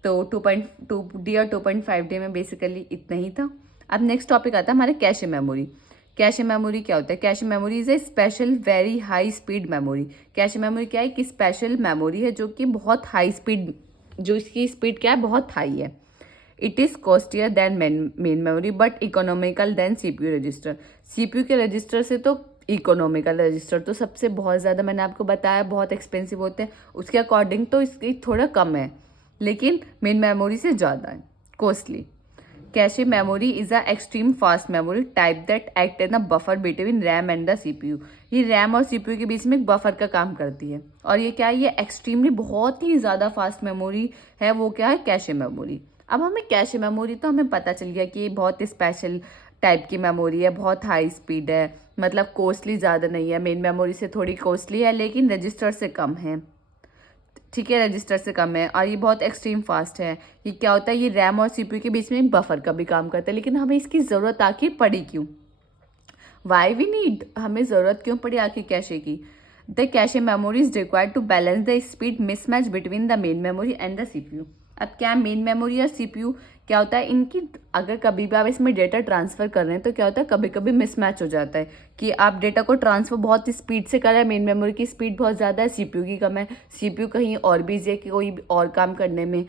तो 2.2D और 2.5D में बेसिकली इतना ही था। अब नेक्स्ट टॉपिक आता है हमारे कैशे मेमोरी। कैशे मेमोरी क्या होता है? Cache memory is a special very high speed memory. Cache memory क्या है कि स्पेशल मेमोरी है जो कि बहुत हाई स्पीड, जो इसकी स्पीड क्या है, बहुत हाई है। It is costlier than main memory but economical than CPU register. CPU के रजिस्टर से तो इकोनॉमिकल रजिस्टर तो सबसे बहुत ज़्यादा, मैंने आपको बताया, बहुत एक्सपेंसिव होते हैं, उसके अकॉर्डिंग तो इसकी थोड़ा कम है, लेकिन मेन मेमोरी से ज़्यादा है, costly. Cache memory is a extreme fast memory type that act an a buffer between RAM and the CPU। ये रैम और CPU के बीच में एक बफर का काम करती है। और ये क्या है, ये एक्सट्रीमली बहुत ही ज़्यादा फास्ट मेमोरी है, वो क्या है, कैशे मेमोरी। अब हमें कैशे मेमोरी तो हमें पता चल गया कि ये बहुत स्पेशल टाइप की मेमोरी है, बहुत हाई स्पीड है, मतलब कॉस्टली ज़्यादा नहीं है, मेन मेमोरी से थोड़ी कॉस्टली है लेकिन रजिस्टर से कम है, ठीक है, रजिस्टर से कम है, और ये बहुत एक्सट्रीम फास्ट है। ये क्या होता है, ये रैम और CPU के बीच में एक बफर का भी काम करता है। लेकिन हमें इसकी ज़रूरत आखिर पड़ी क्यों? वाई वी नीड, हमें ज़रूरत क्यों पड़ी आखिर कैशे की? The cache memory is required to balance the speed mismatch between the main memory and the CPU। अब क्या मेन मेमोरी और CPU क्या होता है, इनकी अगर कभी भी आप इसमें डेटा ट्रांसफर कर रहे हैं तो क्या होता है, कभी कभी मिसमैच हो जाता है कि आप डेटा को ट्रांसफर बहुत स्पीड से कर रहे हैं, मेन मेमोरी की स्पीड बहुत ज़्यादा है, CPU की कम है, CPU कहीं और बिजी है कि कोई और काम करने में,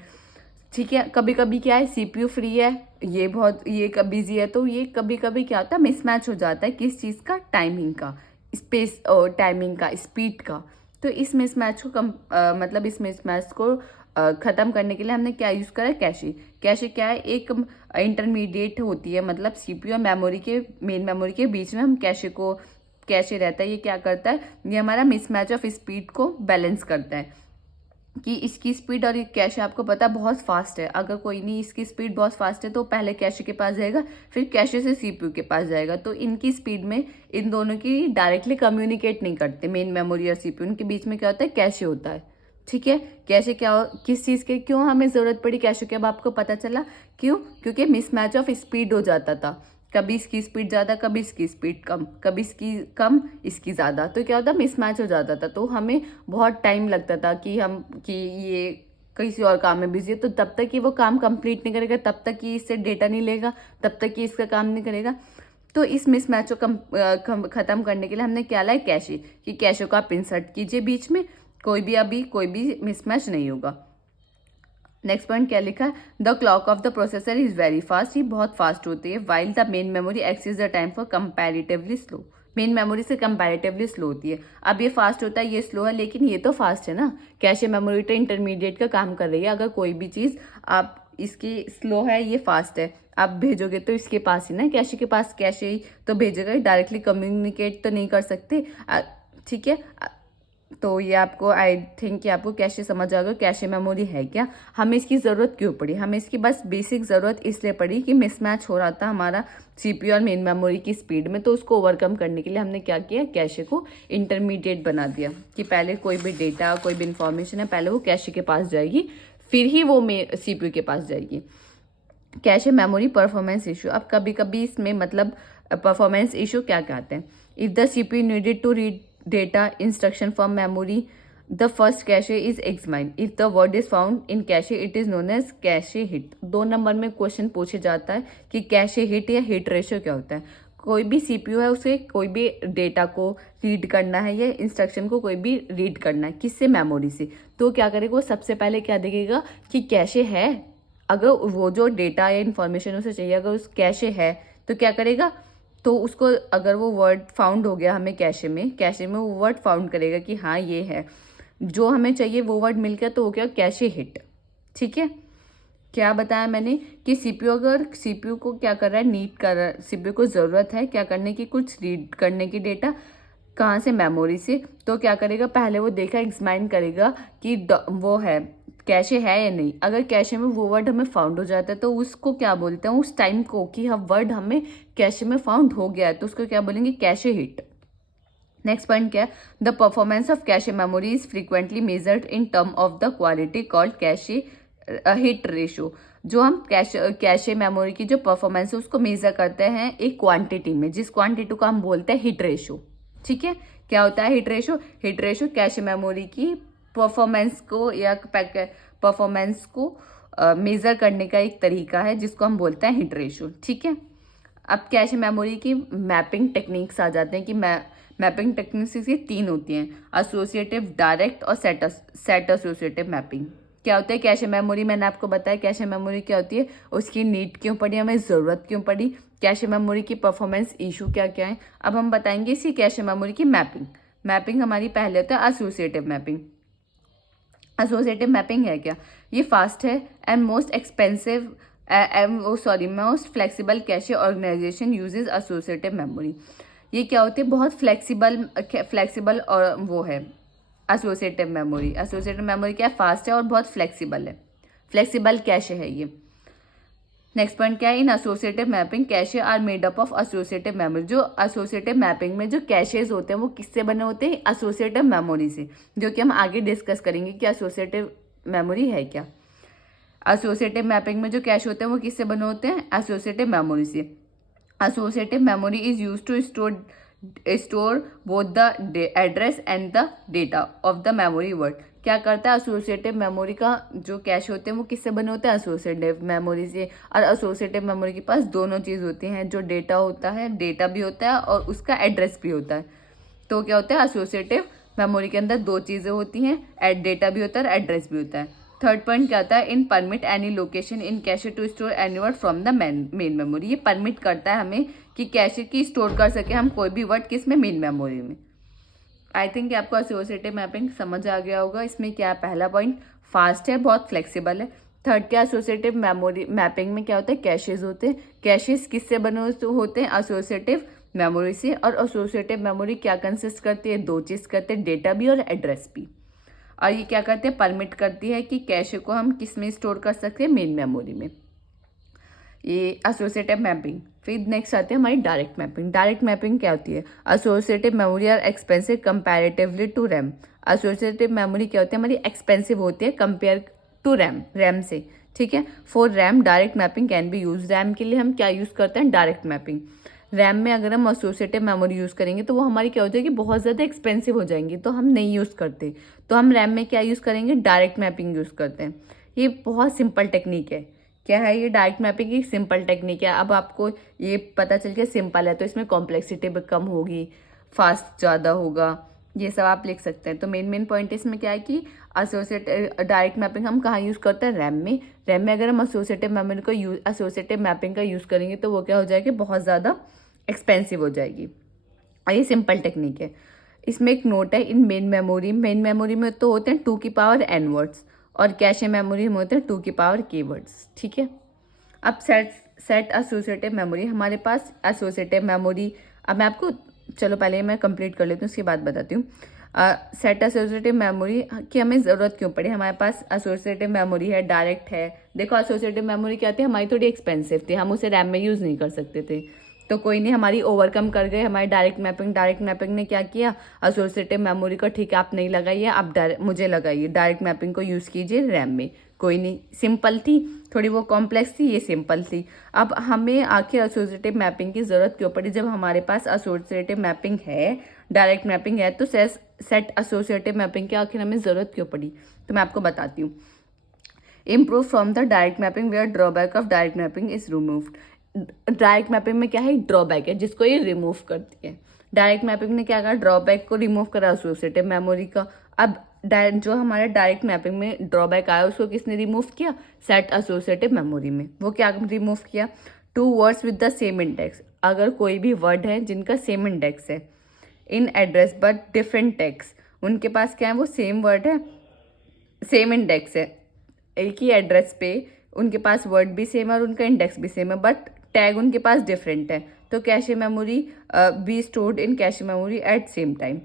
ठीक है। कभी कभी क्या है, CPU फ्री है, ये बिजी है, तो ये कभी कभी क्या होता है, मिसमैच हो जाता है, किस चीज़ का, टाइमिंग का, स्पेस टाइमिंग का, स्पीड का। तो इस मिसमैच को मतलब इस मिसमैच को ख़त्म करने के लिए हमने क्या यूज़ करा, कैशे। कैशे क्या है, एक इंटरमीडिएट होती है, मतलब CPU और मेन मेमोरी के बीच में हम कैशे रहता है। ये क्या करता है, ये हमारा मिसमैच ऑफ स्पीड को बैलेंस करता है कि इसकी स्पीड और ये कैशे आपको पता है बहुत फास्ट है। अगर कोई नहीं, इसकी स्पीड बहुत फास्ट है तो पहले कैशे के पास जाएगा, फिर कैशे से CPU के पास जाएगा। तो इनकी स्पीड में इन दोनों की डायरेक्टली कम्युनिकेट नहीं करते, मेन मेमोरी और CPU, उनके बीच में क्या होता है, कैशे होता है, ठीक है। कैशे किस चीज़ के, क्यों हमें ज़रूरत पड़ी कैशे की, अब आपको पता चला क्यों, क्योंकि मिसमैच ऑफ स्पीड हो जाता था, कभी इसकी स्पीड ज़्यादा, कभी इसकी स्पीड कम, कभी इसकी कम, इसकी ज़्यादा, तो क्या होता, मिसमैच हो जाता था। तो हमें बहुत टाइम लगता था कि ये किसी और काम में बिजी है, तो तब तक ये वो काम कंप्लीट नहीं करेगा, तब तक ये इससे डेटा नहीं लेगा, तब तक ये इसका काम नहीं करेगा। तो इस मिसमैच को ख़त्म करने के लिए हमने क्या लाया, कैशे, कि कैशे को आप इंसर्ट कीजिए बीच में, कोई भी मिसमैच नहीं होगा। नेक्स्ट पॉइंट क्या लिखा है, the clock of the processor is very fast, ये बहुत फास्ट होती है, while the main memory access the time for comparatively slow. Main memory से कंपैरेटिवली स्लो होती है। अब ये फास्ट होता है, ये स्लो है, लेकिन ये तो फास्ट है ना। कैशे मेमोरी तो इंटरमीडिएट का काम कर रही है। अगर कोई भी चीज़ आप इसकी स्लो है, ये फास्ट है, आप भेजोगे तो इसके पास ही ना, कैशे के पास, कैशे ही तो भेजेगा, डायरेक्टली कम्युनिकेट तो नहीं कर सकते, ठीक है। तो ये आपको, आई थिंक कि आपको कैशे समझ आ गया कैशे मेमोरी है क्या, हमें इसकी ज़रूरत क्यों पड़ी। हमें इसकी बस बेसिक ज़रूरत इसलिए पड़ी कि मिसमैच हो रहा था हमारा CPU और मेन मेमोरी की स्पीड में, तो उसको ओवरकम करने के लिए हमने क्या किया, कैशे को इंटरमीडिएट बना दिया कि पहले कोई भी डेटा, कोई भी इंफॉर्मेशन है, पहले वो कैशे के पास जाएगी, फिर ही वो CPU के पास जाएगी। कैशे मेमोरी परफॉर्मेंस इशू, अब कभी कभी इसमें मतलब परफॉर्मेंस इशू क्या कहते हैं, if the CPU needed to read data instruction from memory, the first cache is examined. If the word is found in cache, it is known as cache hit. 2 number में question पूछे जाता है कि cache hit या hit ratio क्या होता है। कोई भी CPU है, उसे कोई भी डेटा को रीड करना है या इंस्ट्रक्शन को कोई भी रीड करना है, किससे, मेमोरी से, तो क्या करेगा, वो सबसे पहले क्या देखेगा कि कैशे है। अगर वो जो डेटा या इन्फॉर्मेशन उसे चाहिए, अगर उस कैशे है तो क्या करेगा, तो उसको अगर वो वर्ड फाउंड हो गया हमें कैशे में वो वर्ड फाउंड करेगा कि हाँ ये है, जो हमें चाहिए वो वर्ड मिल गया तो वो क्या, कैशे हिट। ठीक है, क्या बताया मैंने कि सीपीयू, अगर सीपीयू को क्या कर रहा है, नीड कर रहा है, सीपीयू को ज़रूरत है क्या करने की, कुछ रीड करने की डेटा, कहाँ से, मेमोरी से। तो क्या करेगा, पहले वो देखा, एग्जामाइन करेगा कि वो है, कैशे है या नहीं। अगर कैशे में वो वर्ड हमें फाउंड हो जाता है तो उसको क्या बोलते हैं, उस टाइम को, कि हाँ वर्ड हमें कैशे में फाउंड हो गया है, तो उसको क्या बोलेंगे, कैशे हिट। नेक्स्ट पॉइंट क्या है, the performance of cache memory is frequently measured in term of the quality called cache hit ratio. जो हम कैशे मेमोरी की जो परफॉर्मेंस है उसको मेजर करते हैं एक क्वांटिटी में, जिस क्वांटिटी को हम बोलते हैं हिट रेशो। ठीक है, क्या होता है hit ratio, hit ratio cache memory की परफॉर्मेंस को या परफॉर्मेंस को मेजर करने का एक तरीका है जिसको हम बोलते हैं हिट रेशो। ठीक है, अब कैशे मेमोरी की मैपिंग टेक्निक्स आ जाते हैं कि मैपिंग टेक्निक्स की 3 होती हैं, एसोसिएटिव, डायरेक्ट और सेट एसोसिएटिव मैपिंग। क्या होता है कैशे मेमोरी, मैंने आपको बताया कैशे मेमोरी क्या होती है, उसकी नीड क्यों पड़ी, हमें ज़रूरत क्यों पड़ी, कैशे मेमोरी की परफॉर्मेंस इशू क्या क्या है। अब हम बताएंगे इसी कैशे मेमोरी की मैपिंग हमारी पहले होता है एसोसिएटिव मैपिंग। एसोसिएटिव मैपिंग है क्या, ये फास्ट है and most expensive most flexible cache organization uses associative memory. ये क्या होती है, बहुत फ्लेक्सिबल और वो है एसोसिएटिव मेमोरी क्या है, फास्ट है और बहुत फ्लेक्सिबल कैशे है ये। नेक्स्ट पॉइंट क्या है, in associative mapping cache are made up of associative memory. जो एसोसिएटिव मैपिंग में जो कैशेज होते हैं वो किससे बने होते हैं, एसोसिएटिव मेमोरी से, जो कि हम आगे डिस्कस करेंगे कि एसोसिएटिव मेमोरी है क्या। एसोसिएटिव मैपिंग में जो कैश होते हैं वो किससे बने होते हैं, एसोसिएटिव मेमोरी से। Associative memory is use to store both the address and the data of the memory word. क्या करता है, एसोसिएटिव मेमोरी का जो कैश होते हैं वो किससे बने होते हैं, एसोसिएटिव मेमोरी से। और एसोसिएटिव मेमोरी के पास दोनों चीज़ होती हैं, जो डेटा होता है, डेटा भी होता है और उसका एड्रेस भी होता है। तो क्या होता है, एसोसिएटिव मेमोरी के अंदर 2 चीज़ें होती हैं, डेटा भी होता है और एड्रेस भी होता है। थर्ड पॉइंट क्या होता है, in permit any location in cache to store any word from the main memory. ये परमिट करता है हमें कि कैशे की स्टोर कर सके हम कोई भी वर्ड किस में, मेन मेमोरी में। आई थिंक आपको एसोसिएटिव मैपिंग समझ आ गया होगा। इसमें क्या है, पहला पॉइंट फास्ट है, बहुत फ्लेक्सिबल है। थर्ड क्या, एसोसिएटिव मेमोरी मैपिंग में क्या होता है, कैशेज होते हैं। कैशेज किससे बने होते हैं, एसोसिएटिव मेमोरी से। और एसोसिएटिव मेमोरी क्या कंसिस्ट करती है, 2 चीज़ करते हैं, डेटा भी और एड्रेस भी। और ये क्या करते हैं, परमिट करती है कि कैशे को हम किस में स्टोर कर सकते हैं, मेन मेमोरी में। ये एसोसिएटिव मैपिंग। फिर नेक्स्ट आती है हमारी डायरेक्ट मैपिंग। डायरेक्ट मैपिंग क्या होती है, associative memory are expensive comparatively to RAM. Associative memory क्या होती है, हमारी एक्सपेंसिव होती है कंपेयर टू रैम से। ठीक है, for RAM direct mapping can be use. RAM के लिए हम क्या यूज़ करते हैं, डायरेक्ट मैपिंग। रैम में अगर हम एसोसिएटिव मेमोरी यूज़ करेंगे तो वो हमारी क्या हो जाएगी, बहुत ज़्यादा एक्सपेंसिव हो जाएंगी, तो हम नहीं यूज़ करते। तो हम रैम में क्या यूज़ करेंगे, डायरेक्ट मैपिंग यूज़ करते हैं। ये बहुत सिंपल टेक्निक है। क्या है ये, डायरेक्ट मैपिंग की सिंपल टेक्निक है। अब आपको ये पता चल गया सिंपल है, तो इसमें कॉम्प्लेक्सिटी भी कम होगी, फास्ट ज़्यादा होगा, ये सब आप लिख सकते हैं। तो मेन पॉइंट इसमें क्या है कि एसोसिएटिव डायरेक्ट मैपिंग हम कहाँ यूज़ करते हैं, रैम में अगर हम एसोसिएटिव मेमोरी को एसोसिएटिव मैपिंग का यूज़ करेंगे तो वो क्या हो जाएगी, बहुत ज़्यादा एक्सपेंसिव हो जाएगी। और ये सिंपल टेक्निक है। इसमें एक नोट है, इन मेन मेमोरी में तो होते हैं 2 की पावर n वर्ड्स, और कैशे मेमोरी में होते हैं 2 की पावर k वर्ड्स। ठीक है, अब सेट एसोसिएटिव मेमोरी, हमारे पास एसोसिएटिव मेमोरी, अब मैं आपको, चलो पहले मैं कंप्लीट कर लेती हूँ, उसके बाद बताती हूँ। सेट एसोसिएटिव मेमोरी की हमें ज़रूरत क्यों पड़ी, हमारे पास एसोसिएटिव मेमोरी है, डायरेक्ट है। देखो एसोसिएटिव मेमोरी क्या थी, हमारी थोड़ी एक्सपेंसिव थी, हम उसे रैम में यूज़ नहीं कर सकते थे, तो कोई नहीं, हमारी ओवरकम कर गए हमारी डायरेक्ट मैपिंग ने क्या किया, एसोसिएटिव मेमोरी को ठीक है आप नहीं लगाइए, आप मुझे लगाइए, डायरेक्ट मैपिंग को यूज़ कीजिए रैम में। कोई नहीं, सिंपल थी, थोड़ी वो कॉम्प्लेक्स थी, ये सिंपल थी। अब हमें आखिर एसोसिएटिव मैपिंग की ज़रूरत क्यों पड़ी, जब हमारे पास एसोसिएटिव मैपिंग है, डायरेक्ट मैपिंग है, तो सेट एसोसिएटिव मैपिंग की आखिर हमें ज़रूरत क्यों पड़ी, तो मैं आपको बताती हूँ। Improve from the direct mapping where drawback of direct mapping is removed. Direct mapping में क्या है, ड्रॉबैक है जिसको ये रिमूव करती है। डायरेक्ट मैपिंग ने क्या करा, ड्रॉबैक को रिमूव करा एसोसिएटिव मेमोरी का। अब जो हमारे डायरेक्ट मैपिंग में ड्रॉबैक आया उसको किसने रिमूव किया, सेट एसोसिएटिव मेमोरी में। वो क्या रिमूव किया, 2 words with the same index. अगर कोई भी वर्ड है जिनका सेम इंडेक्स है इन एड्रेस बट डिफरेंट टैग्स, उनके पास क्या है, वो सेम वर्ड है, सेम इंडेक्स है, एक ही एड्रेस पे उनके पास वर्ड भी सेम है और उनका इंडेक्स भी सेम है, बट टैग उनके पास डिफरेंट है, तो cache memory be stored in cache memory at same time.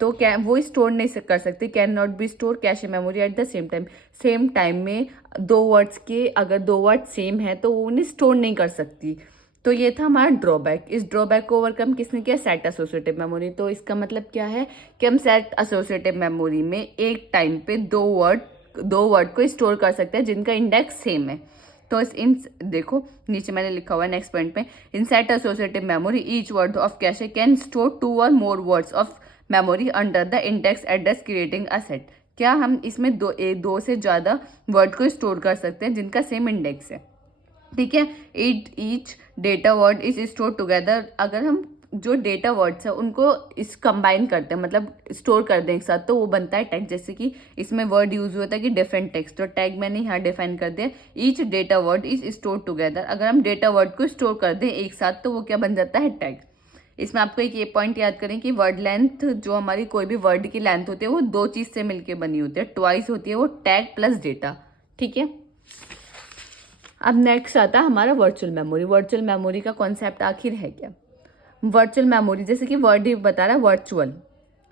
तो क्या वो स्टोर नहीं कर सकते, can not be store cache memory at the same time में दो वर्ड्स के अगर दो वर्ड सेम है तो वो उन्हें स्टोर नहीं कर सकती। तो ये था हमारा ड्रॉबैक। इस ड्रॉबैक को ओवरकम किसने किया, सेट एसोसिएटिव मेमोरी। तो इसका मतलब क्या है कि हम सेट एसोसिएटिव मेमोरी में एक टाइम पे दो वर्ड को स्टोर कर सकते हैं जिनका इंडेक्स सेम है। तो इन देखो नीचे मैंने लिखा हुआ है नेक्स्ट पॉइंट में, इन set associative memory each word of cache can store 2 और more words of memory under the index address creating a set. क्या हम इसमें दो से ज्यादा वर्ड को स्टोर कर सकते हैं जिनका सेम इंडेक्स है, ठीक है। Each data word is store together. अगर हम जो डेटा वर्ड्स है उनको इस कंबाइन करते हैं, मतलब स्टोर कर दें एक साथ, तो वो बनता है टैग। जैसे कि इसमें वर्ड यूज हुआ था कि डिफरेंट टेक्स्ट, तो टैग मैंने यहाँ डिफाइन कर दिया, each data word is store together. अगर हम डेटा वर्ड को स्टोर कर दें एक साथ तो वो क्या बन जाता है, टैग। इसमें आपको एक ये पॉइंट याद करें कि वर्ड लेंथ, जो हमारी कोई भी वर्ड की लेंथ होती है वो दो चीज से मिलकर बनी होती है, ट्वाइस होती है वो टैग प्लस डेटा, ठीक है। अब नेक्स्ट आता है हमारा वर्चुअल मेमोरी। वर्चुअल मेमोरी का कॉन्सेप्ट आखिर है क्या। वर्चुअल मेमोरी, जैसे कि वर्ड ही बता रहा है वर्चुअल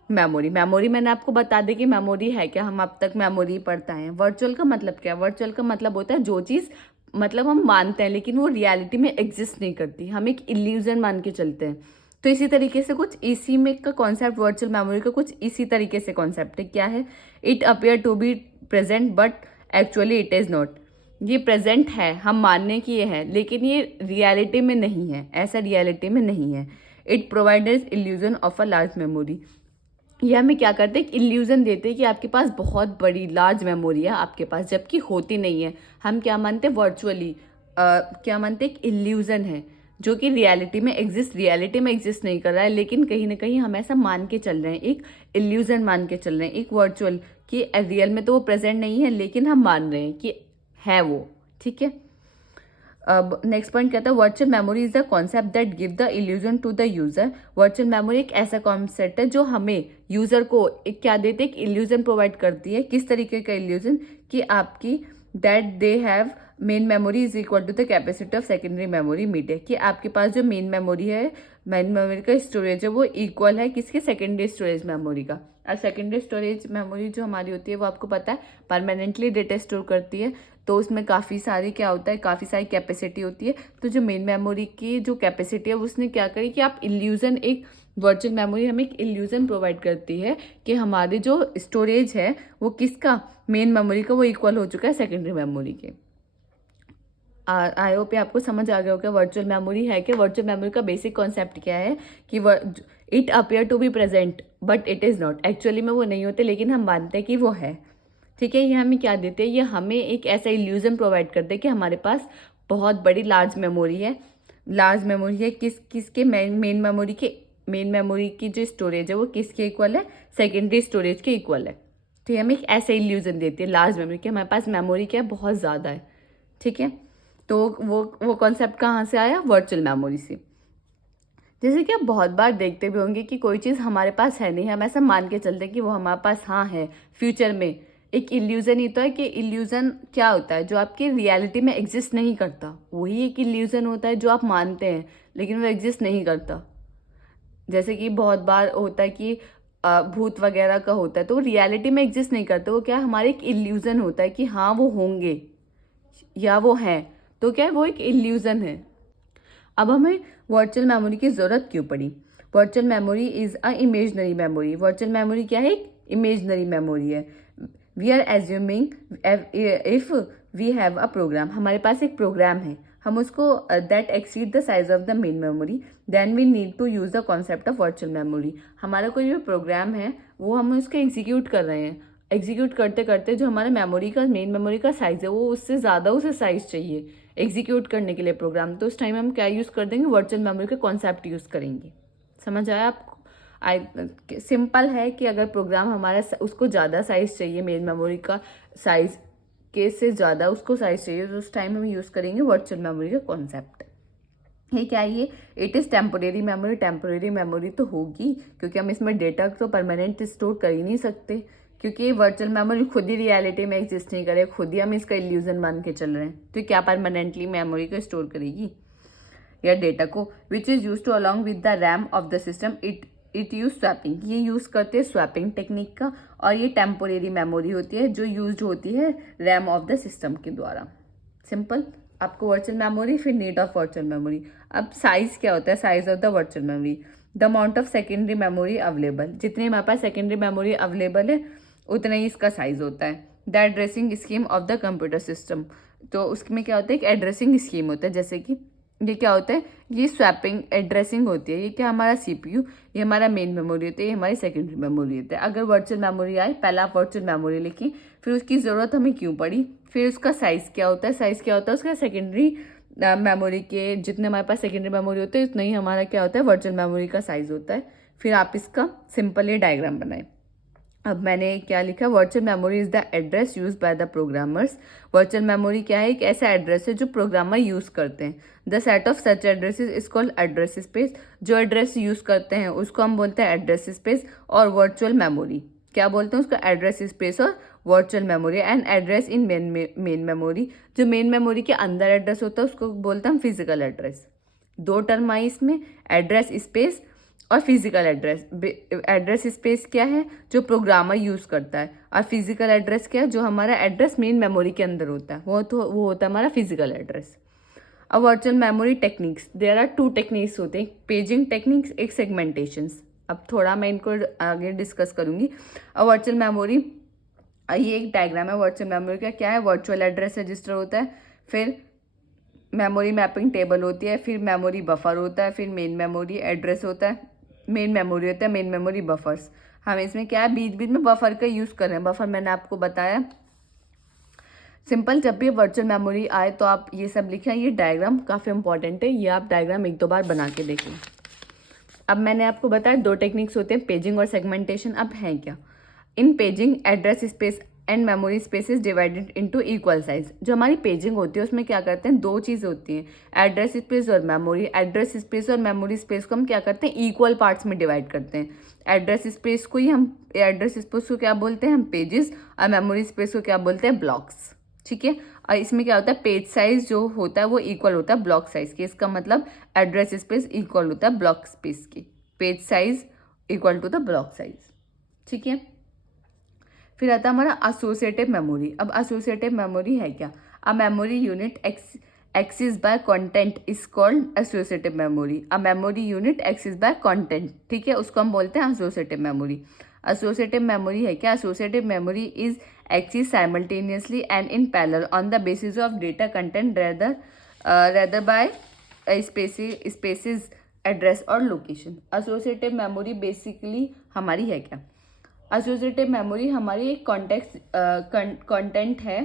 मेमोरी मैंने आपको बता दी कि मेमोरी है क्या, हम अब तक मेमोरी पढ़ता है। वर्चुअल का मतलब क्या है, वर्चुअल का मतलब होता है जो चीज़ मतलब हम मानते हैं लेकिन वो रियलिटी में एग्जिस्ट नहीं करती, हम एक इल्यूजन मान के चलते हैं। तो इसी तरीके से कुछ इसी में का कॉन्सेप्ट वर्चुअल मेमोरी का कुछ इसी तरीके से कॉन्सेप्ट है। क्या है, it appear to be present but actually it is not. ये प्रेजेंट है, हम मानने की ये है, लेकिन ये रियलिटी में नहीं है, ऐसा रियलिटी में नहीं है। It provides illusion of a large memory. ये हमें क्या करते हैं, एक इल्यूजन देते हैं कि आपके पास बहुत बड़ी लार्ज मेमोरी है आपके पास, जबकि होती नहीं है। हम क्या मानते हैं वर्चुअली, क्या मानते हैं, एक इल्यूजन है जो कि रियलिटी में एग्जिस्ट नहीं कर रहा है, लेकिन कहीं ना कहीं हम ऐसा मान के चल रहे हैं, एक इल्यूजन मान के चल रहे हैं, एक वर्चुअल कि रियल में तो वो प्रेजेंट नहीं है लेकिन हम मान रहे हैं कि है वो, ठीक है। अब नेक्स्ट पॉइंट कहता है virtual memory is the concept that give the illusion to the user. Virtual memory एक ऐसा कॉन्सेप्ट है जो हमें यूजर को एक क्या देते हैं, एक इल्यूजन प्रोवाइड करती है। किस तरीके का इल्यूजन, कि आपकी that they have main memory is equal to the capacity of secondary memory media, कि आपके पास जो मेन मेमोरी का स्टोरेज है वो इक्वल है किसके, सेकेंडरी स्टोरेज मेमोरी का। और सेकेंडरी स्टोरेज मेमोरी जो हमारी होती है वो आपको पता है परमानेंटली डेटा स्टोर करती है, तो उसमें काफ़ी सारी क्या होता है, काफ़ी सारी कैपेसिटी होती है। तो जो मेन मेमोरी की जो कैपेसिटी है उसने क्या करी कि आप इल्यूजन, एक वर्चुअल मेमोरी हमें एक इल्यूजन प्रोवाइड करती है कि हमारे जो स्टोरेज है वो किसका, मेन मेमोरी का, वो इक्वल हो चुका है सेकेंडरी मेमोरी के। आई होप आपको समझ आ गया होगा वर्चुअल मेमोरी है कि वर्चुअल मेमोरी का बेसिक कॉन्सेप्ट क्या है कि it appear to be present but it is not. Actually में वो नहीं होते लेकिन हम मानते हैं कि वो है, ठीक है। ये हमें क्या देते हैं, ये हमें एक ऐसा इल्यूजन प्रोवाइड करते हैं कि हमारे पास बहुत बड़ी लार्ज मेमोरी है। किसके, मेन मेमोरी की जो स्टोरेज है वो किसके इक्वल है, सेकेंडरी स्टोरेज के इक्वल है। तो ये हमें एक ऐसा इल्यूजन देती है लार्ज मेमोरी की, हमारे पास मेमोरी क्या है, बहुत ज़्यादा है, ठीक है। तो वो कॉन्सेप्ट कहाँ से आया, वर्चुअल मेमोरी से। जैसे कि आप बहुत बार देखते भी होंगे कि कोई चीज़ हमारे पास है नहीं, हम ऐसा मान के चलते हैं कि वो हमारे पास हाँ है फ्यूचर में। एक इल्यूजन ही तो है कि इल्यूजन क्या होता है, जो आपकी रियलिटी में एग्जिस्ट नहीं करता, वही एक इल्यूजन होता है जो आप मानते हैं लेकिन वो एग्जिस्ट नहीं करता। जैसे कि बहुत बार होता है कि भूत वगैरह का होता है तो वो रियलिटी में एग्जिस्ट नहीं करते, वो क्या हमारे एक इल्यूजन होता है कि हाँ वो होंगे या वो हैं, तो क्या है, वो एक इल्यूजन है। अब हमें वर्चुअल मेमोरी की ज़रूरत क्यों पड़ी। Virtual memory is a imaginary memory. Virtual memory क्या है, एक इमेजनरी मेमोरी है। We are assuming if we have a program, हमारे पास एक प्रोग्राम है, हम उसको that exceed the size of the main memory, then we need to use the concept of virtual memory. हमारा कोई भी प्रोग्राम है वो हम उसको एग्जीक्यूट कर रहे हैं, एग्जीक्यूट करते करते जो हमारे मेन मेमोरी का साइज है वो उससे ज़्यादा उसे साइज चाहिए एग्जीक्यूट करने के लिए प्रोग्राम, तो उस टाइम हम क्या यूज़ कर देंगे, वर्चुअल मेमोरी का कॉन्सेप्ट यूज़ करेंगे। समझ आया आपको। सिंपल है कि अगर प्रोग्राम हमारा उसको ज़्यादा साइज चाहिए, मेन मेमोरी का साइज के से ज़्यादा उसको साइज चाहिए, तो उस टाइम हम यूज़ करेंगे वर्चुअल मेमोरी का कॉन्सेप्ट। ये क्या है, ये it is temporary memory. Temporary memory तो होगी क्योंकि हम इसमें डेटा तो परमानेंट स्टोर कर ही नहीं सकते, क्योंकि ये वर्चुअल मेमोरी खुद ही रियलिटी में एग्जिस्ट नहीं करे, खुद ही हम इसका इल्यूजन मान के चल रहे हैं, तो क्या परमानेंटली मेमोरी को स्टोर करेगी या डेटा को। Which is use to along with the RAM of the system, it use swapping. ये यूज़ करते हैं स्वैपिंग टेक्निक का, और ये टेम्पोरेरी मेमोरी होती है जो यूज होती है रैम ऑफ द सिस्टम के द्वारा। सिंपल। आपको वर्चुअल मेमोरी, फिर नीड ऑफ वर्चुअल मेमोरी। अब साइज क्या होता है, size of the virtual memory, the amount of secondary memory available. जितनी हमारे पास सेकेंडरी मेमोरी अवेलेबल है उतना ही इसका साइज होता है। The addressing scheme of the computer system, तो उसमें क्या होता है, एक एड्रेसिंग स्कीम होता है। जैसे कि ये क्या होता है, ये स्वैपिंग एड्रेसिंग होती है। ये क्या, हमारा सीपीयू, ये हमारा मेन मेमोरी होती है, ये हमारी सेकेंडरी मेमोरी होती है। अगर वर्चुअल मेमोरी आए, पहला आप वर्चुअल मेमोरी लिखिए, फिर उसकी ज़रूरत हमें क्यों पड़ी, फिर उसका साइज़ क्या होता है, साइज़ क्या होता है उसका सेकेंडरी मेमोरी के जितने हमारे पास सेकेंडरी मेमोरी होते हैं उतना ही हमारा क्या होता है वर्चुअल मेमोरी का साइज़ होता है। फिर आप इसका सिंपल ये डायग्राम बनाएं। अब मैंने क्या लिखा, virtual memory is the address use by the programmers. Virtual memory क्या है, एक ऐसा एड्रेस है जो प्रोग्रामर यूज करते हैं। The set of such addresses is called address space. जो एड्रेस यूज करते हैं उसको हम बोलते हैं एड्रेस स्पेस। और वर्चुअल मेमोरी क्या बोलते हैं उसको, एड्रेस स्पेस और virtual memory. And address in main memory, जो मेन मेमोरी के अंदर एड्रेस होता है उसको बोलते हैं हम फिजिकल एड्रेस। दो टर्म आई इसमें, एड्रेस स्पेस और फिजिकल एड्रेस। एड्रेस स्पेस क्या है, जो प्रोग्रामर यूज करता है, और फिजिकल एड्रेस क्या है, जो हमारा एड्रेस मेन मेमोरी के अंदर होता है, वो होता है हमारा फिजिकल एड्रेस। अब virtual memory techniques, there are 2 techniques होते हैं, पेजिंग टेक्निक्स, एक सेगमेंटेशंस। अब थोड़ा मैं इनको आगे डिस्कस करूंगी। अब वर्चुअल मेमोरी, ये एक डायग्राम है वर्चुअल मेमोरी का। क्या है, वर्चुअल एड्रेस रजिस्टर होता है, फिर मेमोरी मैपिंग टेबल होती है, फिर मेमोरी बफर होता है, फिर मेन मेमोरी एड्रेस होता है, मेन मेमोरी होता है, मेन मेमोरी बफर्स। हम इसमें क्या है, बीच बीच में बफर का यूज़ कर रहे हैं। बफर मैंने आपको बताया। सिंपल, जब भी वर्चुअल मेमोरी आए तो आप ये सब लिखें। ये डायग्राम काफ़ी इंपॉर्टेंट है, ये आप डायग्राम 1-2 बार बना के देखें। अब मैंने आपको बताया 2 टेक्निक्स होते हैं, पेजिंग और सेगमेंटेशन। अब हैं क्या, in paging address space and memory space is divided into equal size. जो हमारी पेजिंग होती है उसमें क्या करते हैं, 2 चीज़ होती हैं, एड्रेस स्पेस और मेमोरी। एड्रेस स्पेस और मेमोरी स्पेस को हम क्या करते हैं, इक्वल पार्ट्स में डिवाइड करते हैं। एड्रेस स्पेस को ही हम, एड्रेस स्पेस को क्या बोलते हैं हम, पेजेस, और मेमोरी स्पेस को क्या बोलते हैं, ब्लॉक्स। ठीक है। और इसमें क्या होता है, पेज साइज जो होता है वो इक्वल होता है ब्लॉक साइज के। इसका मतलब एड्रेस स्पेस इक्वल होता है ब्लॉक स्पेस की, page size equal to the block size. ठीक है। फिर आता है हमारा एसोसिएटिव मेमोरी। अब एसोसिएटिव मेमोरी है क्या, a memory unit access by content is called associative memory. A memory unit access by content, ठीक है, उसको हम बोलते हैं एसोसिएटिव मेमोरी। एसोसिएटिव मेमोरी है क्या, associative memory is access simultaneously and in parallel on the basis of data content rather by specific address और location. Associative memory basically हमारी है क्या, एसोसिएटिव मेमोरी हमारी एक कंटेंट है,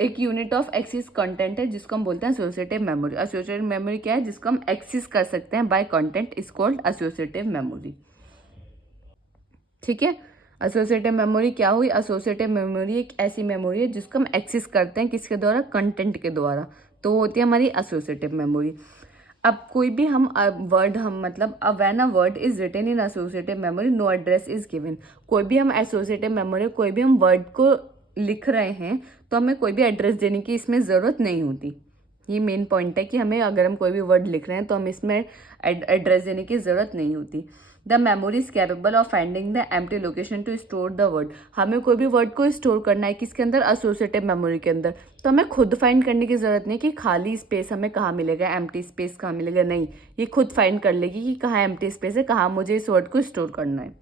एक यूनिट ऑफ एक्सिस कंटेंट है जिसको हम बोलते हैं एसोसिएटिव मेमोरी। एसोसिएटिव मेमोरी क्या है, जिसको हम एक्सिस कर सकते हैं by content, is called associative memory. ठीक है। एसोसिएटिव मेमोरी क्या हुई, एसोसिएटिव मेमोरी एक ऐसी मेमोरी है जिसको हम एक्सेस करते हैं, किसके द्वारा, कंटेंट के द्वारा, तो वो होती है हमारी एसोसिएटिव मेमोरी। अब कोई भी हम वर्ड, हम मतलब अब when a word is written in associative memory no address is given. कोई भी हम एसोसिएटिव मेमोरी, कोई भी हम वर्ड को लिख रहे हैं तो हमें कोई भी एड्रेस देने की इसमें ज़रूरत नहीं होती। ये मेन पॉइंट है कि हमें अगर हम कोई भी वर्ड लिख रहे हैं तो हम इसमें एड्रेस देने की ज़रूरत नहीं होती। The memory is capable of finding the empty location to store the word. हमें कोई भी वर्ड को स्टोर करना है किसके अंदर, एसोसिएटिव मेमोरी के अंदर, तो हमें खुद फाइंड करने की जरूरत नहीं कि खाली स्पेस हमें कहाँ मिलेगा, एम्प्टी स्पेस कहाँ मिलेगा, नहीं, ये खुद फाइंड कर लेगी कि कहाँ एम्प्टी स्पेस है, कहाँ मुझे इस वर्ड को स्टोर करना है।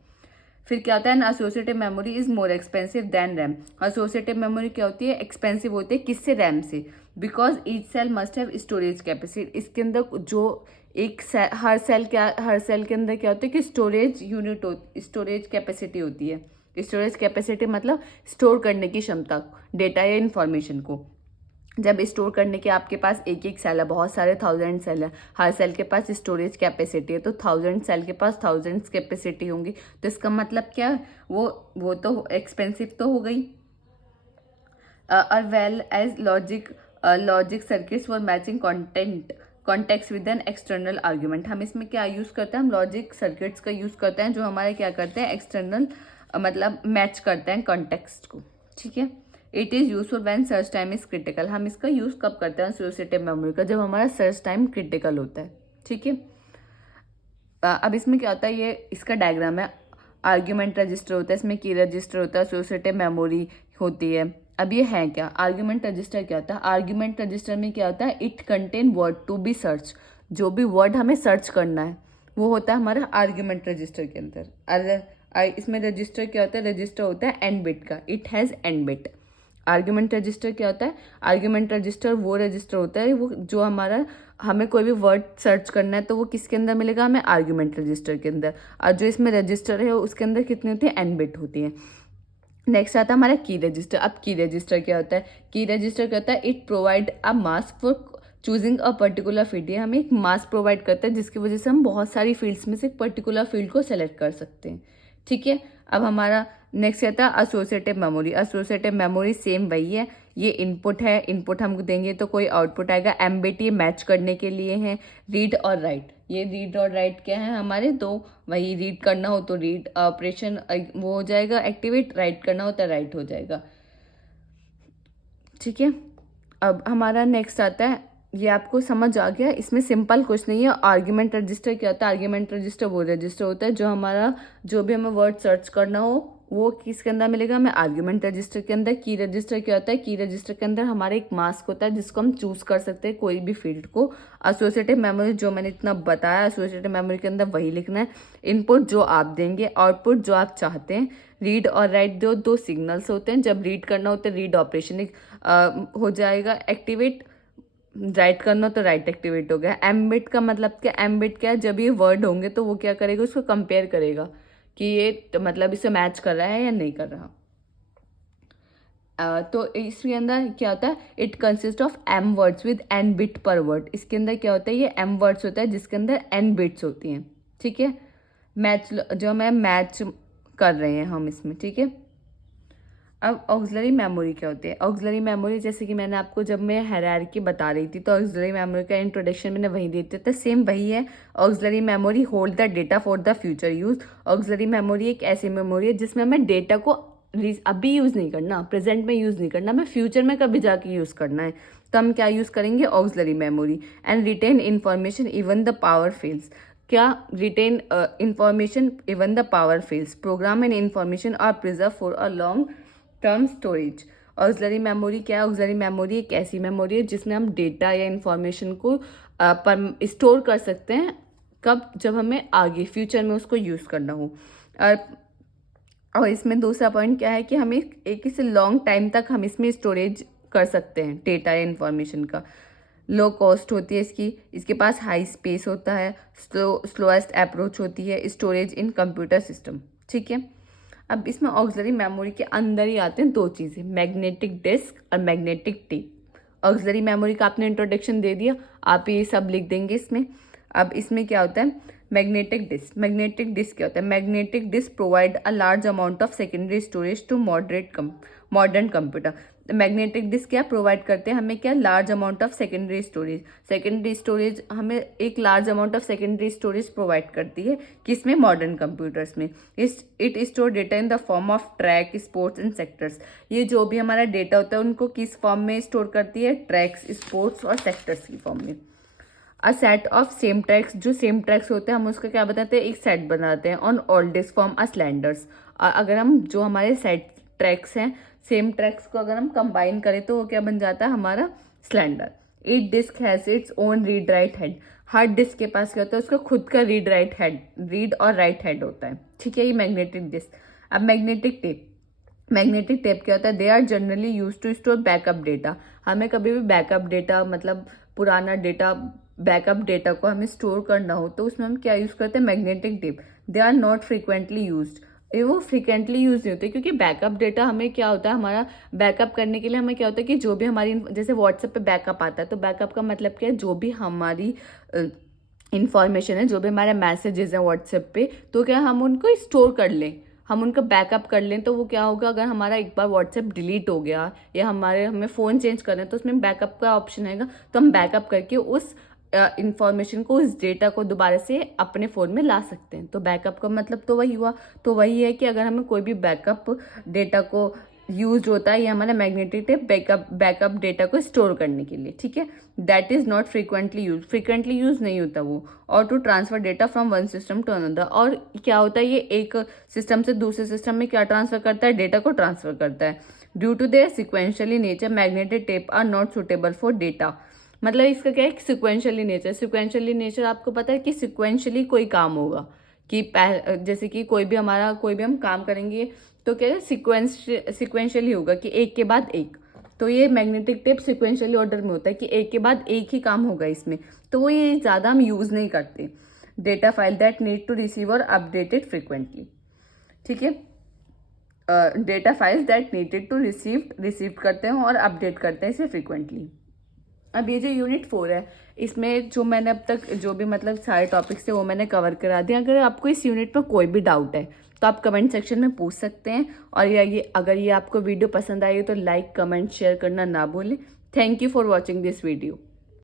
फिर क्या होता है, associative memory is more expensive than RAM. Associative memory क्या होती है, एक्सपेंसिव होती है, किससे, रैम से, because each cell must have storage capacity. इसके अंदर जो एक हर सेल के अंदर क्या होता है कि स्टोरेज यूनिट स्टोरेज कैपेसिटी होती है। स्टोरेज कैपेसिटी मतलब स्टोर करने की क्षमता, डेटा या इंफॉर्मेशन को। जब स्टोर करने के आपके पास एक एक सेल है, बहुत सारे 1000 सेल है, हर सेल के पास स्टोरेज कैपेसिटी है, तो 1000 सेल के पास 1000 कैपेसिटी होंगी, तो इसका मतलब क्या है, वो तो एक्सपेंसिव तो हो गई। Well as logic circuits for matching content context with an external argument. हम इसमें क्या यूज़ करते हैं, हम लॉजिक सर्किट्स का यूज़ करते हैं जो हमारे क्या करते हैं, एक्सटर्नल मतलब मैच करते हैं कॉन्टेक्स्ट को, ठीक है। It is useful when search time is critical. हम इसका यूज़ कब करते हैं एसोसिएटिव मेमोरी का, जब हमारा सर्च टाइम क्रिटिकल होता है, ठीक है। अब इसमें क्या होता है, ये इसका डायग्राम है। आर्ग्यूमेंट रजिस्टर होता है, इसमें की रजिस्टर होता है, एसोसिएटिव मेमोरी होती है। अब ये है क्या, आर्ग्यूमेंट रजिस्टर क्या होता है, आर्ग्यूमेंट रजिस्टर में क्या होता है, it contain word to be search. जो भी वर्ड हमें सर्च करना है वो होता है हमारा आर्ग्यूमेंट रजिस्टर के अंदर। इसमें रजिस्टर क्या होता है, रजिस्टर होता है एंड बिट का, it has and bit. Argument register क्या होता है, आर्ग्यूमेंट रजिस्टर वो रजिस्टर होता है वो जो हमारा, हमें कोई भी वर्ड सर्च करना है तो वो किसके अंदर मिलेगा, हमें आर्ग्यूमेंट रजिस्टर के अंदर। और जो इसमें रजिस्टर है उसके अंदर कितनी होती है, एन बिट होती है। नेक्स्ट आता है हमारा की रजिस्टर। अब की रजिस्टर क्या होता है, की रजिस्टर क्या होता है, it provide a mask for choosing a particular field. ये हमें एक मास्क प्रोवाइड करता है जिसकी वजह से हम बहुत सारी फील्ड्स में से एक पर्टिकुलर फील्ड को सेलेक्ट कर सकते हैं, ठीक है। अब हमारा नेक्स्ट आता है associative memory. Associative memory same वही है, ये इनपुट है, इनपुट हम देंगे तो कोई आउटपुट आएगा। एम्बिट ये मैच करने के लिए है। रीड और राइट, ये रीड और राइट क्या है हमारे दो, वही रीड करना हो तो रीड ऑपरेशन वो हो जाएगा एक्टिवेट, राइट करना हो तो राइट हो जाएगा, ठीक है। अब हमारा नेक्स्ट आता है, ये आपको समझ आ गया, इसमें सिंपल कुछ नहीं है। आर्ग्यूमेंट रजिस्टर क्या होता है, आर्ग्यूमेंट रजिस्टर वो रजिस्टर होता है जो हमारा, जो भी हमें वर्ड सर्च करना हो वो किसके अंदर मिलेगा, हमें आर्ग्यूमेंट रजिस्टर के अंदर। की रजिस्टर क्या होता है, की रजिस्टर के अंदर हमारा एक मास्क होता है जिसको हम चूज कर सकते हैं कोई भी फील्ड को। एसोसिएटिव मेमोरी जो मैंने इतना बताया, एसोसिएटिव मेमोरी के अंदर वही लिखना है। इनपुट जो आप देंगे, आउटपुट जो आप चाहते हैं। रीड और राइट जो दो सिग्नल्स होते हैं, जब रीड करना होता है रीड ऑपरेशन हो जाएगा एक्टिवेट, राइट करना तो राइट एक्टिवेट हो गया। एम्बिट का मतलब क्या, एम्बिट क्या है, जब ये वर्ड होंगे तो वो क्या करेगा, उसको कंपेयर करेगा कि ये तो मतलब इसे मैच कर रहा है या नहीं कर रहा। तो इसके अंदर क्या होता है, it consist of M words with N bit per word. इसके अंदर क्या होता है, ये एम वर्ड्स होता है जिसके अंदर एन बिट्स होती हैं, ठीक है। मैच जो हमें मैच कर रहे हैं हम इसमें, ठीक है। अब ऑक्सिलरी मेमोरी क्या होती है, ऑक्सिलरी मेमोरी जैसे कि मैंने आपको जब मैं हायरार्की बता रही थी तो ऑक्सिलरी मेमोरी का इंट्रोडक्शन मैंने वही दे दिया था, सेम वही है। Auxiliary memory hold the data for the future use. Auxiliary memory एक ऐसी मेमोरी है जिसमें हमें डेटा को अभी यूज़ नहीं करना, प्रेजेंट में यूज़ नहीं करना, हमें फ्यूचर में कभी जाके यूज़ करना है, तो हम क्या यूज़ करेंगे, auxiliary memory. And retain information even the power fails. क्या, retain information even the power fails. Program and information are preserve for a long term storage. Auxiliary memory क्या है, ऑक्सिलरी मेमोरी एक ऐसी मेमोरी है जिसमें हम data या information को स्टोर कर सकते हैं, कब, जब हमें आगे फ्यूचर में उसको यूज़ करना हो। और इसमें दूसरा पॉइंट क्या है कि हमें एक इसे लॉन्ग टाइम तक हम इसमें स्टोरेज कर सकते हैं डेटा या इंफॉर्मेशन का। लो कॉस्ट होती है इसकी, इसके पास हाई स्पेस होता है, स्लोएस्ट अप्रोच होती है स्टोरेज इन कंप्यूटर सिस्टम, ठीक है। अब इसमें ऑक्सिलरी मेमोरी के अंदर ही आते हैं दो चीज़ें, मैग्नेटिक डिस्क और मैग्नेटिक टेप। ऑक्सिलरी मेमोरी का आपने इंट्रोडक्शन दे दिया, आप ये सब लिख देंगे इसमें। अब इसमें क्या होता है, मैग्नेटिक डिस्क। मैग्नेटिक डिस्क क्या होता है, magnetic disk provide a large amount of secondary storage to modern computer. Magnetic disk क्या प्रोवाइड करते हैं हमें, क्या, large amount of secondary storage. Secondary storage हमें एक large amount of secondary storage provide करती है, किसमें, मॉडर्न कंप्यूटर्स में। It store data in the form of track, sports and sectors. ये जो भी हमारा डेटा होता है उनको किस फॉर्म में स्टोर करती है, ट्रैक्स, स्पोर्ट्स और सेक्टर्स की फॉर्म में। A set of same tracks, जो सेम ट्रैक्स होते हैं हम उसका क्या बताते हैं, एक सेट बनाते हैं। On all disk form a cylinders. अगर हम जो हमारे सेट ट्रैक्स हैं, सेम ट्रैक्स को अगर हम कंबाइन करें तो वो क्या बन जाता है हमारा cylinder. Each disk has its own read write head. हर डिस्क के पास क्या होता है, उसका खुद का रीड राइट हेड, रीड और राइट हेड होता है, ठीक है। ये मैग्नेटिक डिस्क। अब मैग्नेटिक टेप। मैग्नेटिक टेप क्या होता है, they are generally use to store backup data. हमें कभी भी बैकअप डेटा मतलब पुराना डेटा, बैकअप डेटा को हमें स्टोर करना हो तो उसमें हम क्या यूज़ करते हैं, magnetic tape. They are not frequently used. ये वो फ्रिक्वेंटली यूज नहीं होते क्योंकि बैकअप डेटा हमें क्या होता है, हमारा बैकअप करने के लिए हमें क्या होता है कि जो भी हमारी, जैसे व्हाट्सएप पे बैकअप आता है तो बैकअप का मतलब क्या है, जो भी हमारी इंफॉर्मेशन है, जो भी हमारे मैसेजेस हैं व्हाट्सएप पे, तो क्या हम उनको स्टोर कर लें, हम उनका बैकअप कर लें। तो वो क्या होगा, अगर हमारा एक बार व्हाट्सएप डिलीट हो गया या हमें फ़ोन चेंज करना है तो उसमें बैकअप का ऑप्शन आएगा, तो हम बैकअप करके उस इंफॉर्मेशन को, इस डेटा को दोबारा से अपने फ़ोन में ला सकते हैं। तो बैकअप का मतलब तो वही हुआ। तो वही है कि अगर हमें कोई भी बैकअप डेटा को यूज होता है, ये हमारा मैग्नेटिक टेप बैकअप डेटा को स्टोर करने के लिए, ठीक है। That is not frequently use नहीं होता वो। और to transfer data from one system to another, और क्या होता है, ये एक सिस्टम से दूसरे सिस्टम में क्या ट्रांसफर करता है, डेटा को ट्रांसफर करता है। Due to their sequentially nature magnetic tape are not suitable for data. मतलब इसका क्या है, सिक्वेंशियली नेचर आपको पता है कि सिक्वेंशियली कोई काम होगा, कि जैसे कि कोई भी हम काम करेंगे तो क्या है, सिक्वेंशियली होगा कि एक के बाद एक। तो ये मैग्नेटिक टेप सिक्वेंशियली ऑर्डर में होता है कि एक के बाद एक ही काम होगा इसमें, तो वो ये ज़्यादा हम यूज़ नहीं करते। Data file that need to receive और अपडेटेड फ्रिक्वेंटली, ठीक है। Data files that needed to receive करते हैं और अपडेट करते हैं इसे फ्रिक्वेंटली। अब ये जो यूनिट 4 है, इसमें जो मैंने अब तक जो भी मतलब सारे टॉपिक्स थे वो मैंने कवर करा दिया। अगर आपको इस यूनिट में कोई भी डाउट है तो आप कमेंट सेक्शन में पूछ सकते हैं। और अगर ये आपको वीडियो पसंद आई हो तो लाइक, कमेंट, शेयर करना ना भूलें। Thank you for watching this video.